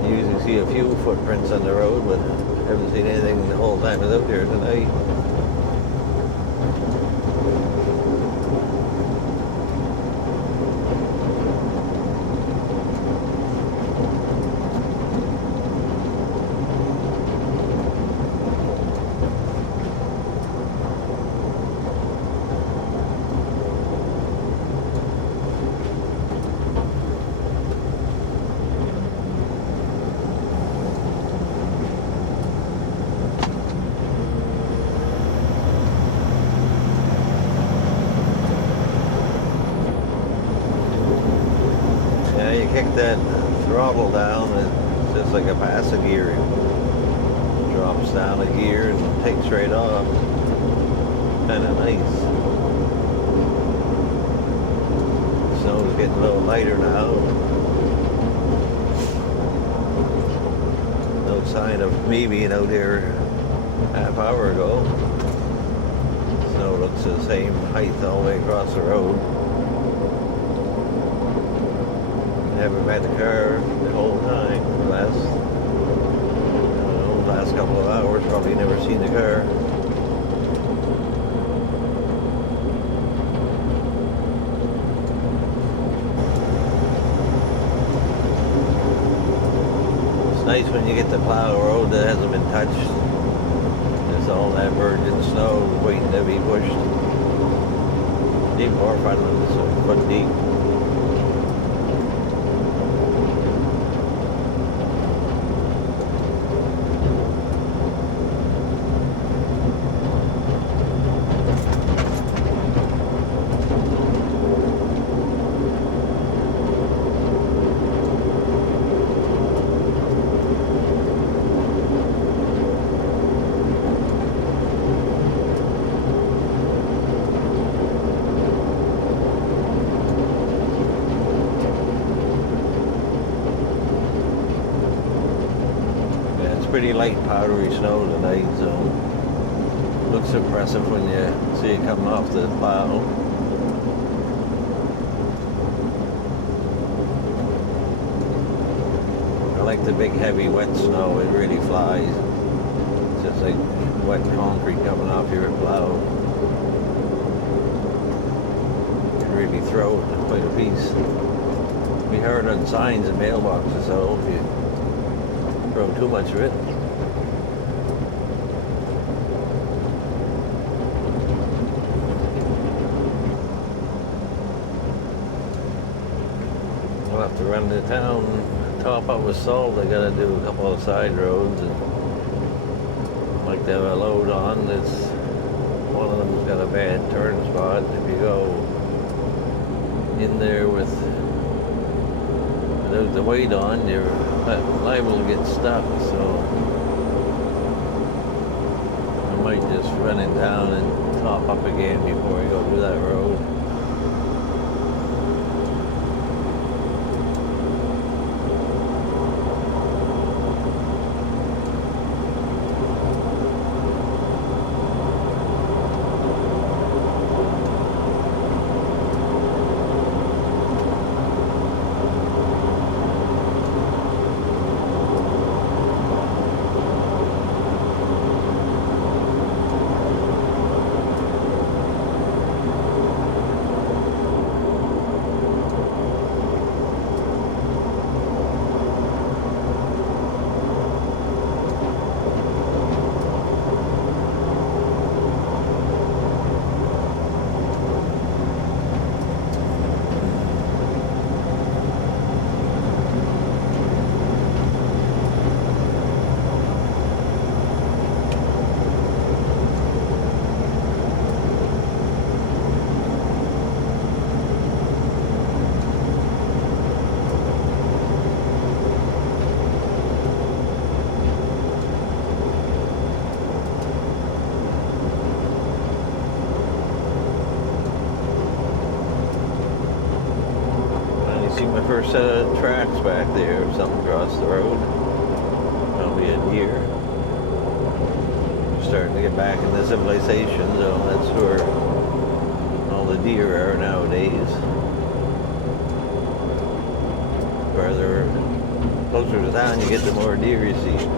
You usually see a few footprints on the road, but I haven't seen anything the whole time I was out there tonight. Yeah, you kick that throttle down, it's just like a passive gear. It drops down a gear and takes right off. Kind of nice. The snow's getting a little lighter now. sign of me being out there half hour ago. Snow looks the same height all the way across the road. Haven't had the car the whole time. Last couple of hours, probably never seen the car. It's nice when you get the plow road that hasn't been touched. There's all that virgin snow waiting to be pushed. Even more fun when it's a foot deep. Pretty light powdery snow tonight, so looks impressive when you see it coming off the plow. I like the big heavy wet snow, it really flies. It's just like wet concrete coming off your plow. You can really throw quite a piece. Be hard on signs and mailboxes, so if you throw too much of it. I'll have to run to town, top up with salt. I gotta do a couple of side roads and like to have a load on. It's one of them's got a bad turn spot. If you go in there without the weight on, you're liable to get stuck, so I might just run it down and top up again before I go through that road. My first set of tracks back there, something across the road. Probably a deer. Starting to get back into civilization, so that's where all the deer are nowadays. Farther closer to town you get, the more deer you see.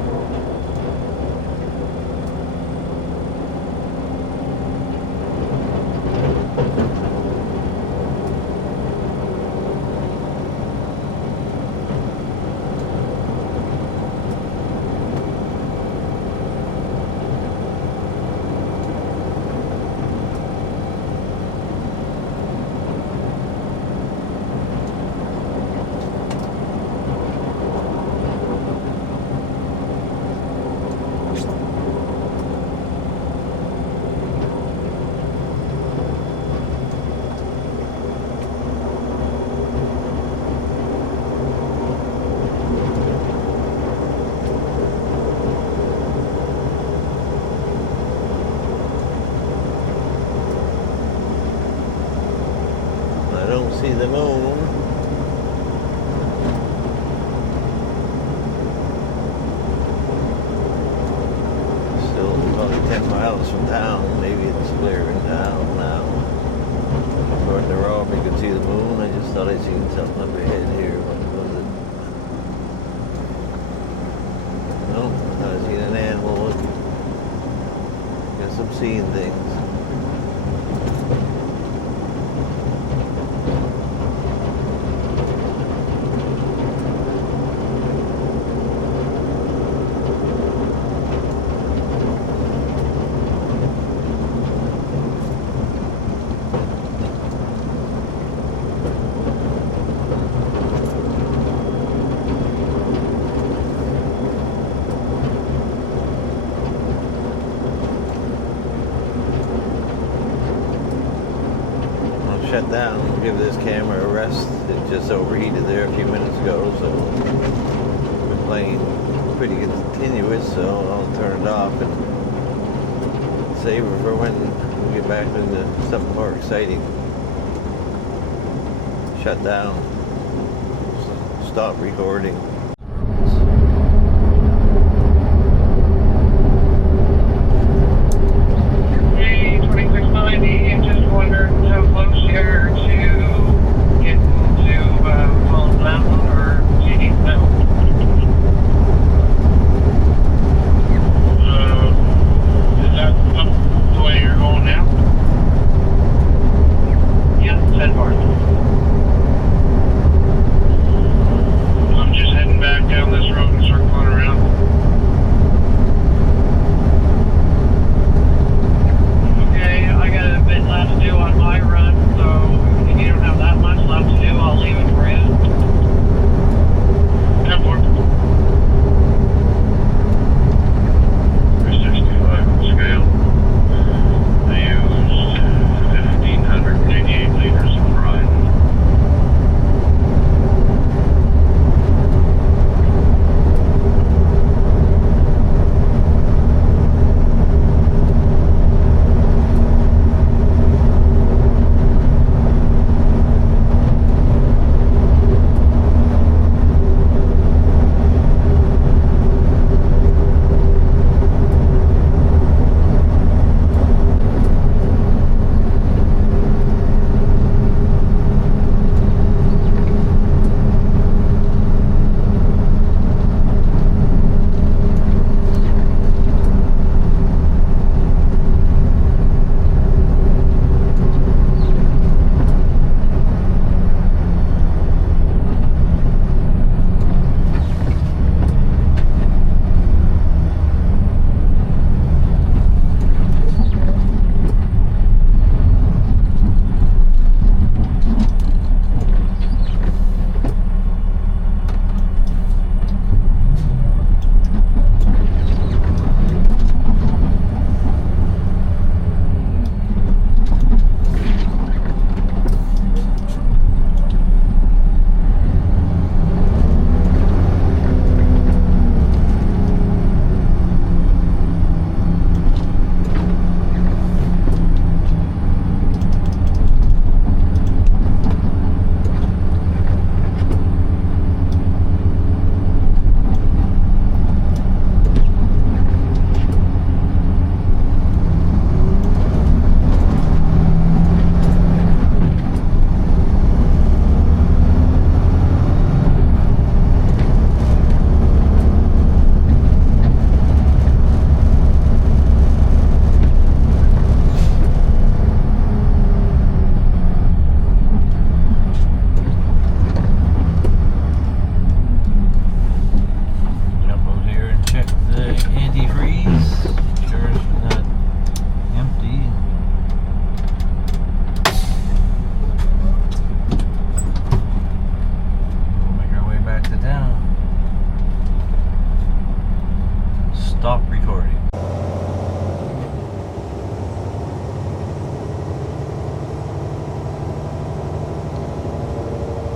See the moon. miles from town. Maybe it's clearing down now. According to Rob, you could see the moon. I just thought I'd seen something up ahead here. What was it? No, I thought I'd seen an animal. Guess I'm seeing things. Shut down, give this camera a rest. It just overheated there a few minutes ago, so we're playing pretty continuous, so I'll turn it off and save it for when we get back into something more exciting. Shut down. Stop recording. Hey, 2690, just wondering how close you're to get to Falls Mountain or JD Mountain. Is that up the way you're going now? Yeah, head north. I'm just heading back down this road and circling around. Okay, I got a bit left to do on my run, so if you don't have that much left to do, I'll leave it for you. 10-4. 365 on scale. I used 1,588 liters of brine.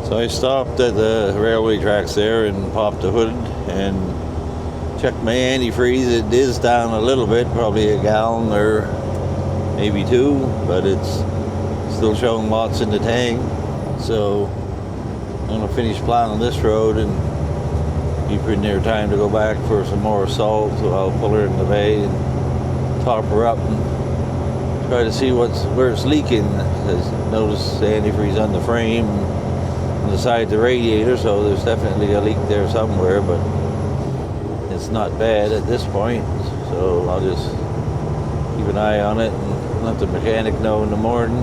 So I stopped at the railway tracks there and popped the hood and checked my antifreeze. It is down a little bit, probably a gallon or maybe two, but it's still showing lots in the tank. So I'm gonna finish plowing this road and be pretty near time to go back for some more salt. So I'll pull her in the bay and top her up and try to see where it's leaking. Notice the antifreeze on the frame, on the side of the radiator, so there's definitely a leak there somewhere, but it's not bad at this point. So I'll just keep an eye on it and let the mechanic know in the morning.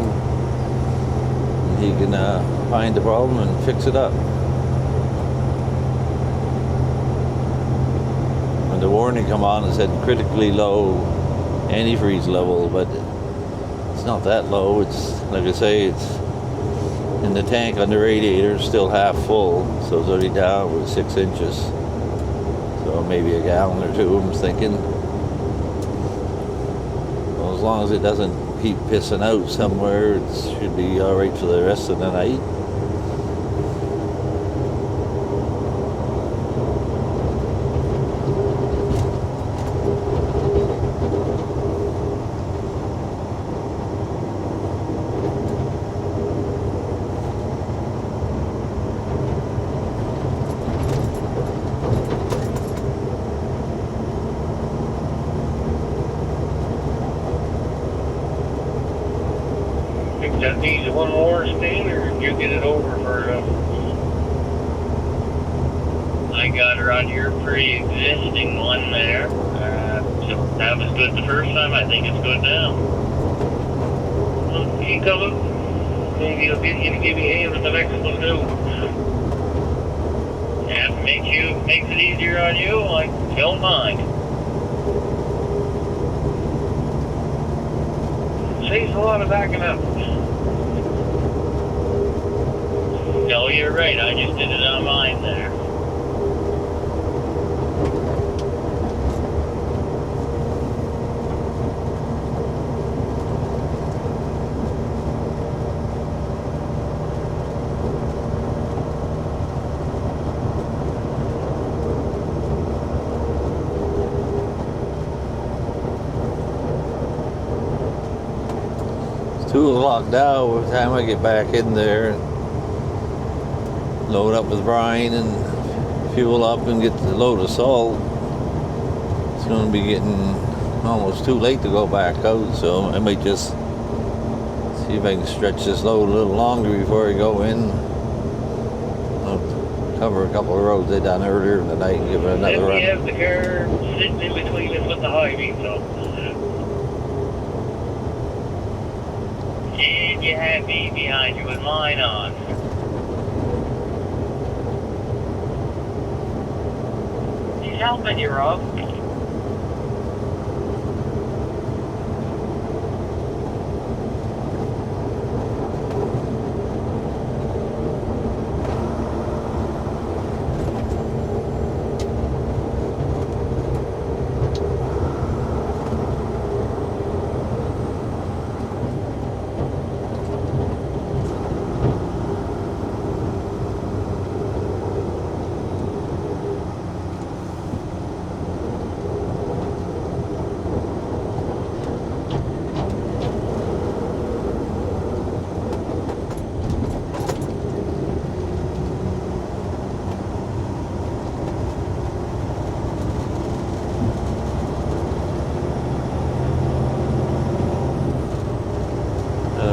And he can find the problem and fix it up. When the warning come on, it said critically low antifreeze level, but it's not that low. It's, like I say, it's in the tank on the radiator, still half full, so it's only down with 6 inches. So maybe a gallon or two, I'm thinking. Well, as long as it doesn't keep pissing out somewhere, it should be alright for the rest of the night. Think that needs one more spin, or did you get it over for I got her on your pre-existing one there. So that was good the first time. I think it's good now. Well, keep coming. Maybe you'll get you to give me a hand with the next one too. Yeah, makes it easier on you. I don't mind. Saves a lot of backing up. No, you're right. I just did it on mine there. It's 2 o'clock now. By the time I get back in there, load up with brine and fuel up and get the load of salt, it's going to be getting almost too late to go back out, so I might just see if I can stretch this load a little longer before I go in. I'll cover a couple of roads I done earlier in the night and give it another Then run. we have the car sitting in between us with the high beam, so. And you have me behind you with mine on. He's helping you, Rob.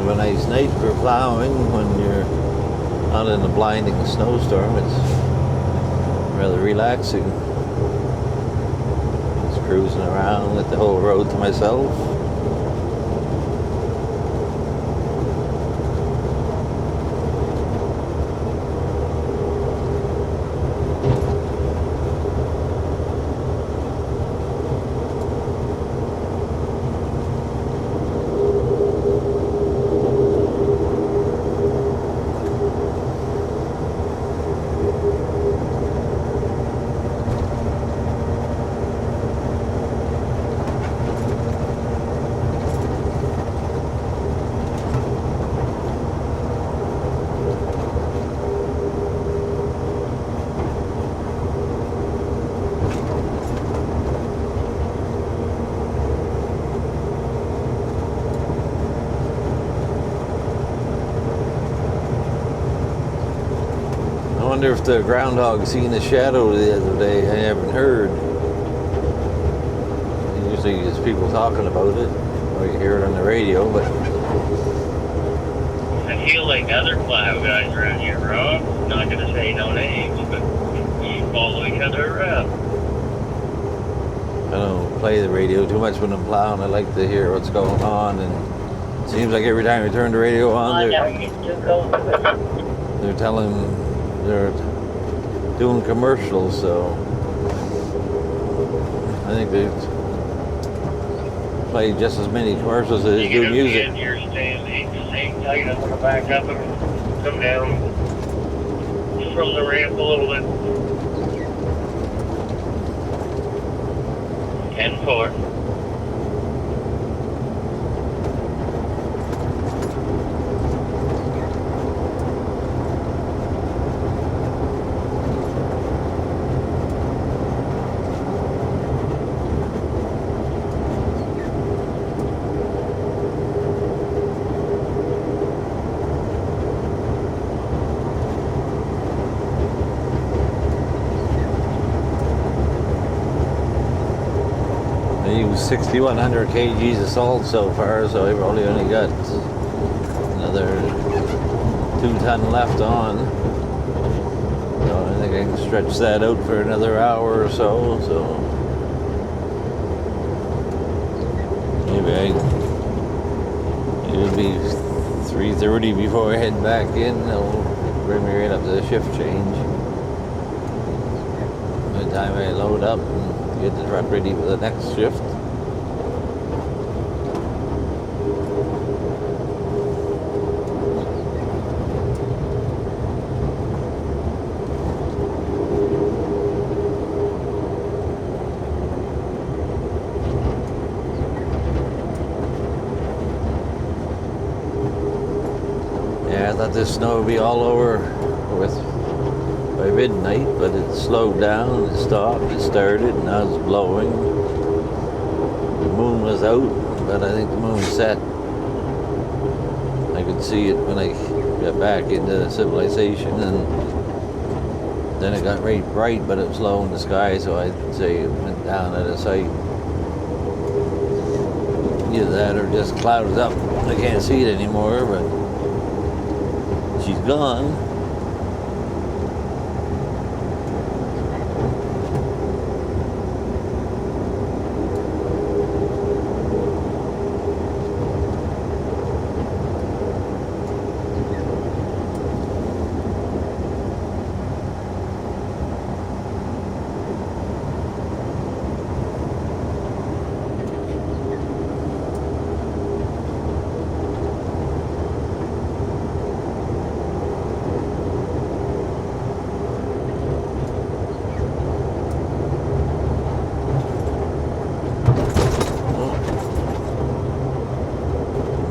A nice night for plowing when you're out in a blinding snowstorm. It's rather relaxing. Just cruising around with the whole road to myself. I wonder if the groundhog seen a shadow the other day. I haven't heard. He usually there's people talking about it, or you hear it on the radio, but I feel like other plow guys around here, Rob, not going to say no names, but follow each other around. I don't play the radio too much when I'm plowing. I like to hear what's going on, and it seems like every time you turn the radio on, they're doing commercials, so I think they play just as many commercials as they do music. You're staying tight. I'm going to back up and come down from the ramp a little bit. 10-4. I use 6,100 kgs of salt so far, so I've only got another 2 ton left on. So I think I can stretch that out for another hour or so. So maybe it'll be 3:30 before I head back in. It'll bring me right up to the shift change. By the time I load up and get the truck ready for the next shift. Yeah, I thought this snow would be all over by midnight, but it slowed down, it stopped, it started, now it's blowing. The moon was out, but I think the moon set. I could see it when I got back into civilization, and then it got very bright, but it was low in the sky, so I'd say it went down out of sight. Either that or just clouds up. I can't see it anymore, but she's gone.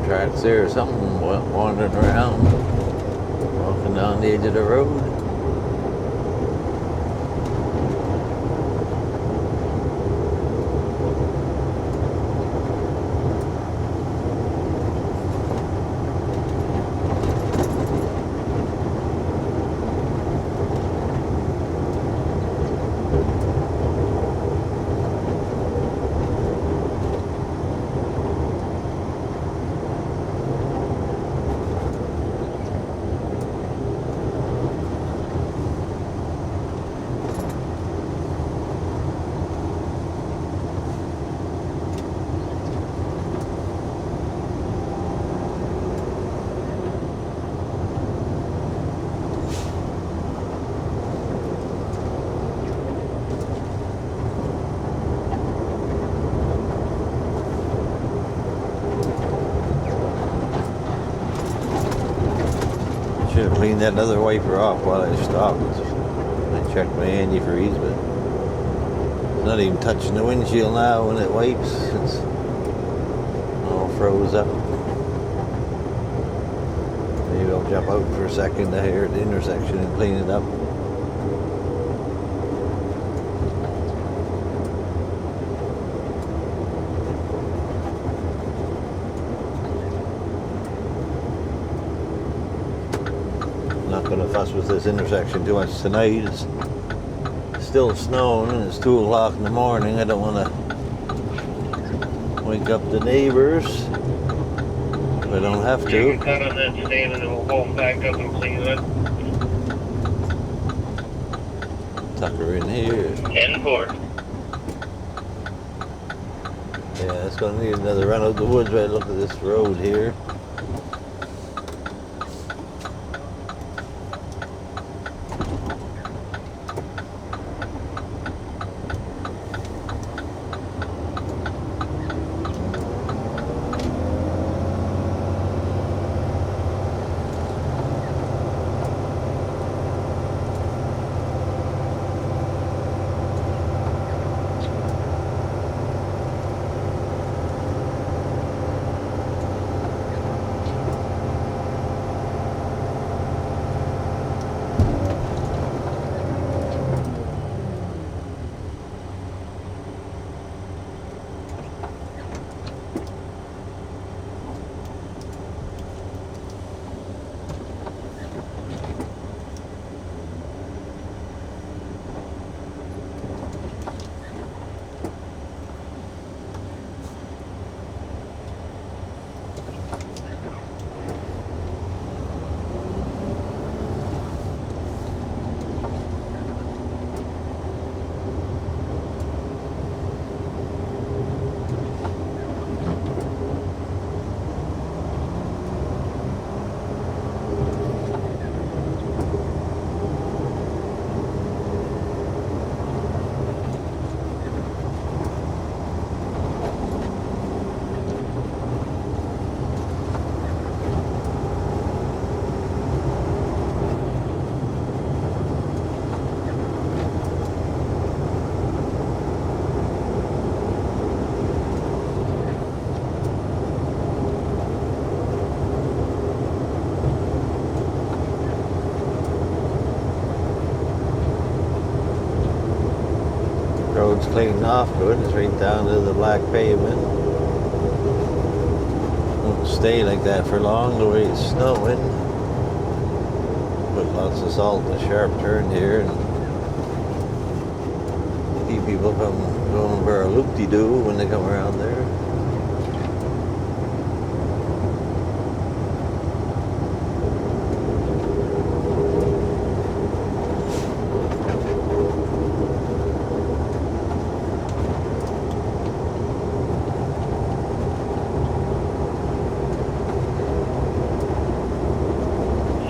Tracks there or something wandering around, walking down the edge of the road. Should have cleaned that other wiper off while I stopped. I checked my antifreeze, but it's not even touching the windshield now when it wipes. It's all froze up. Maybe I'll jump out for a second here at the intersection and clean it up. Not going to fuss with this intersection too much tonight. It's still snowing and it's 2 o'clock in the morning. I don't want to Wake up the neighbors. If I don't have You to. can cut on that stand and we'll go back up and clean it. Tuck her in here. 10-4. Yeah, it's gonna need another run out the woods. Right, look at this road here. Road's cleaned off good. It's right down to the black pavement. Won't stay like that for long the way it's snowing. Put lots of salt in the sharp turn here and keep people from going for a loop-de-doo when they come around there.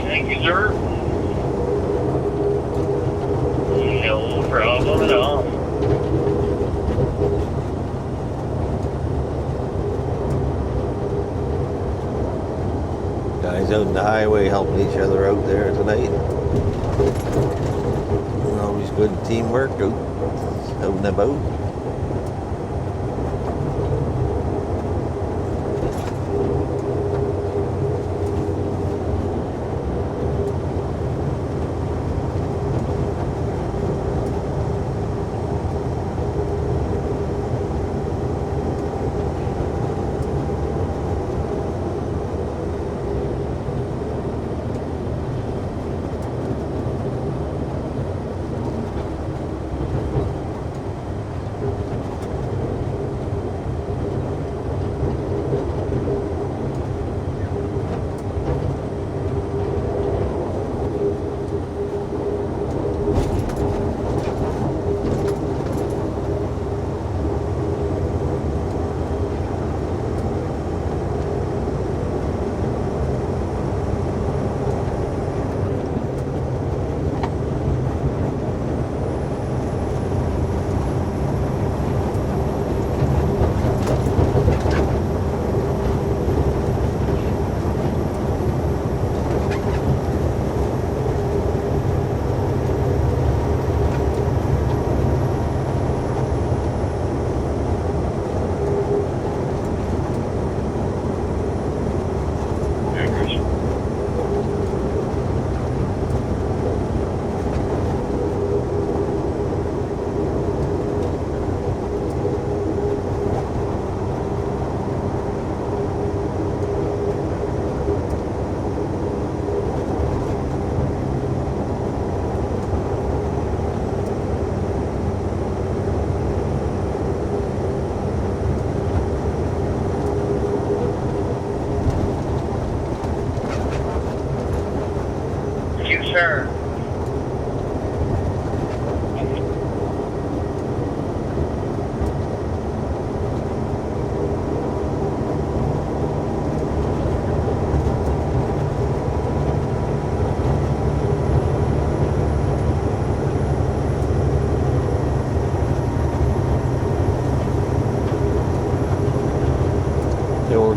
Thank you, sir. No problem at all. Guys out in the highway helping each other out there tonight. Always good teamwork out and about.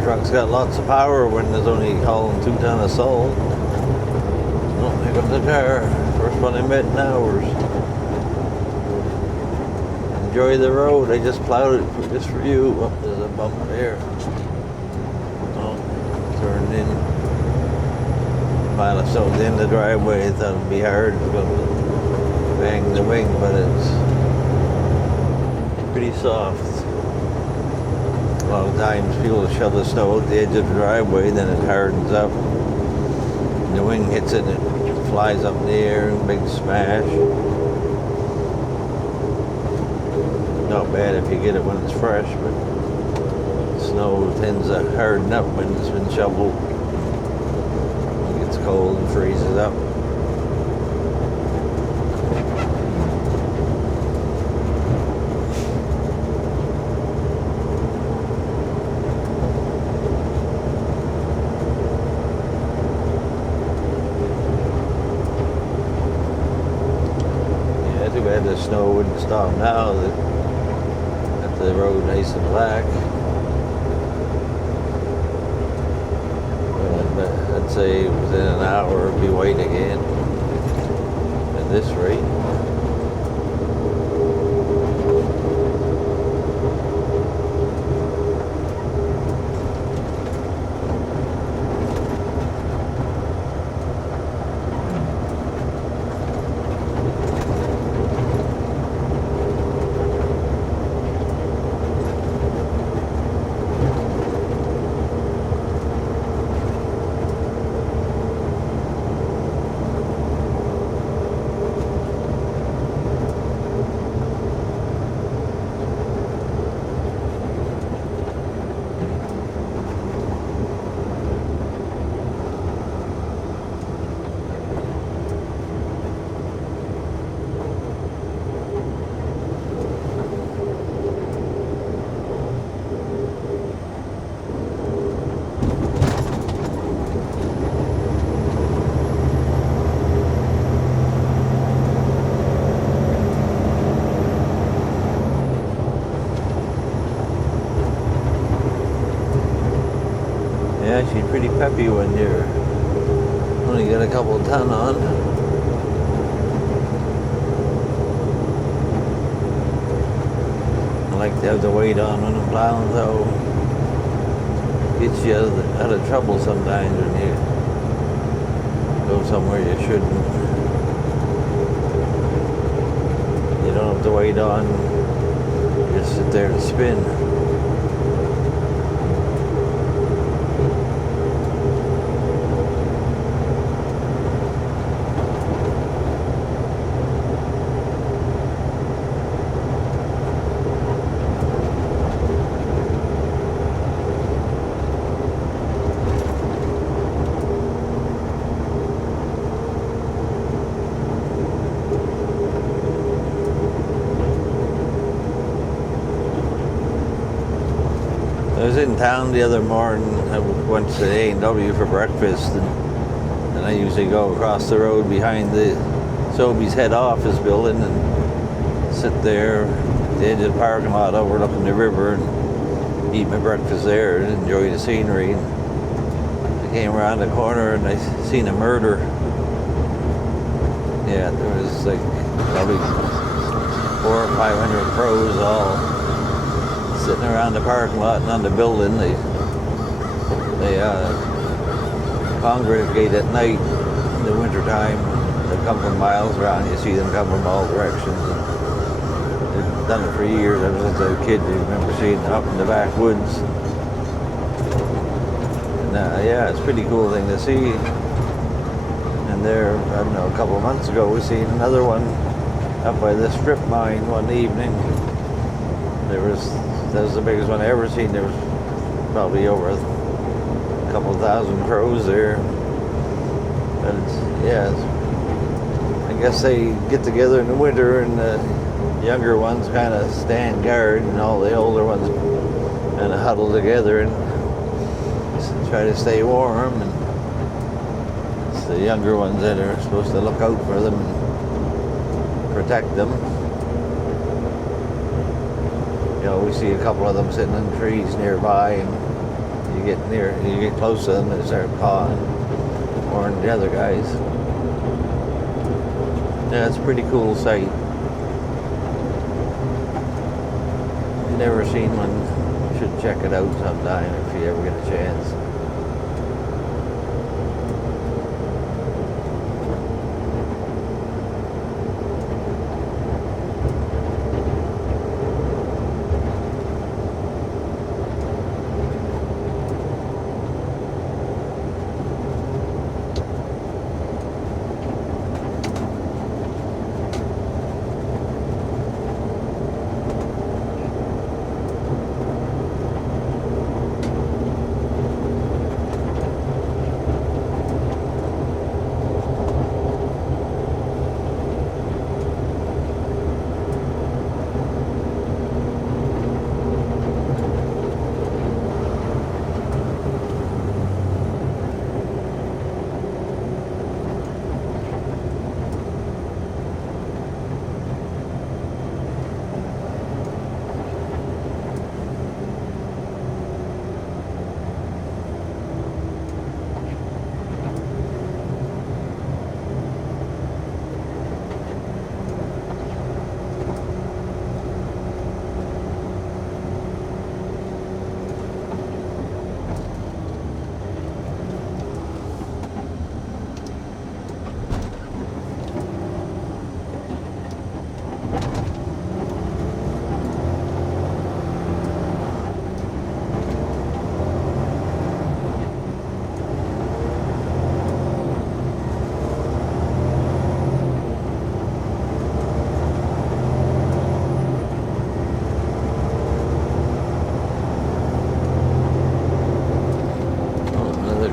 truck's got lots of power when there's only hauling 2 ton of salt. Oh, here comes the car. First one I met in hours. Enjoy the road. I just plowed it just for you. Oh, there's a bump there. Oh, turned in. Pile of stones in the driveway. I thought it'd be hard. It's going to bang the wing, but it's pretty soft. A lot of times people shove the snow at the edge of the driveway, then it hardens up. And the wing hits it and it flies up in the air, big smash. Not bad if you get it when it's fresh, but snow tends to harden up when it's been shoveled. It gets cold and freezes up. Too bad the snow wouldn't stop now. Got the road nice and black. But I'd say within an hour it'd be white again at this rate. Yeah, she's pretty peppy when you're only got a couple of ton on. I like to have the weight on when I'm plowing, though. Gets you out of trouble sometimes when you go somewhere you shouldn't. You don't have the weight on. You just sit there and spin. I was in town the other morning. I went to A&W for breakfast, and I usually go across the road behind the Sobeys head office building and sit there at the edge of the parking lot overlooking the river and eat my breakfast there and enjoy the scenery. And I came around the corner and I seen a murder. Yeah, there was like probably 400 or 500 crows all sitting around the parking lot and on the building. They congregate at night in the wintertime. They come from miles around. You see them come from all directions. They've done it for years. Ever since I was a kid, I remember seeing them up in the backwoods. And yeah, it's a pretty cool thing to see. And there, I don't know, a couple of months ago, we seen another one up by the strip mine one evening. That was the biggest one I ever seen. There was probably over a couple thousand crows there. But I guess they get together in the winter and the younger ones kind of stand guard and all the older ones kind of huddle together and try to stay warm. And it's the younger ones that are supposed to look out for them and protect them. You know, we see a couple of them sitting in trees nearby, and you get near, you get close to them, they start cawing, warning the other guys. Yeah, it's a pretty cool sight. If you've never seen one, you should check it out sometime if you ever get a chance.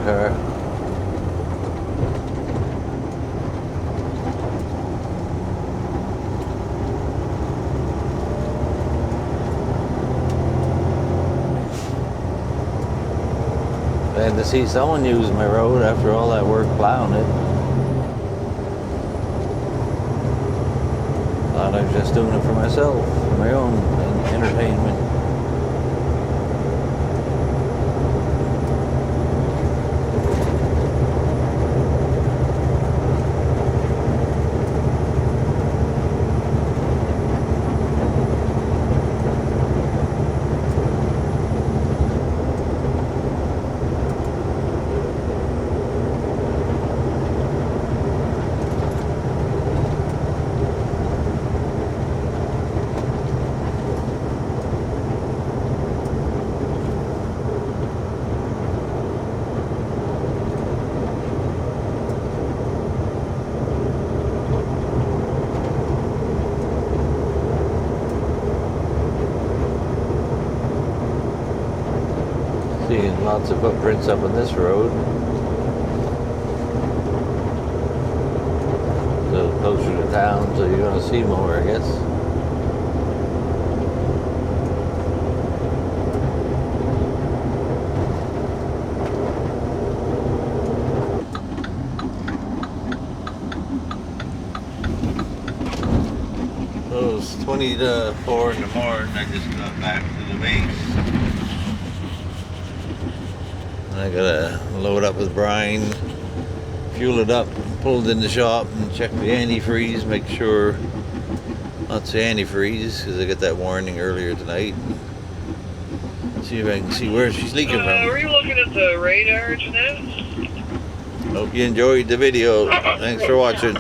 Car. Glad to see someone use my road after all that work plowing it. Thought I was just doing it for myself, for my own entertainment. Seeing lots of footprints up on this road. A little closer to town, so you're going to see more, I guess. So it's 20 to 4 in the morning. I just got back to the base. I gotta load up with brine, fuel it up, pull it in the shop and check the antifreeze, make sure lots of antifreeze because I got that warning earlier tonight. See if I can see where she's leaking from. Were you looking at the radar, Jeanette? Hope you enjoyed the video. Thanks for watching.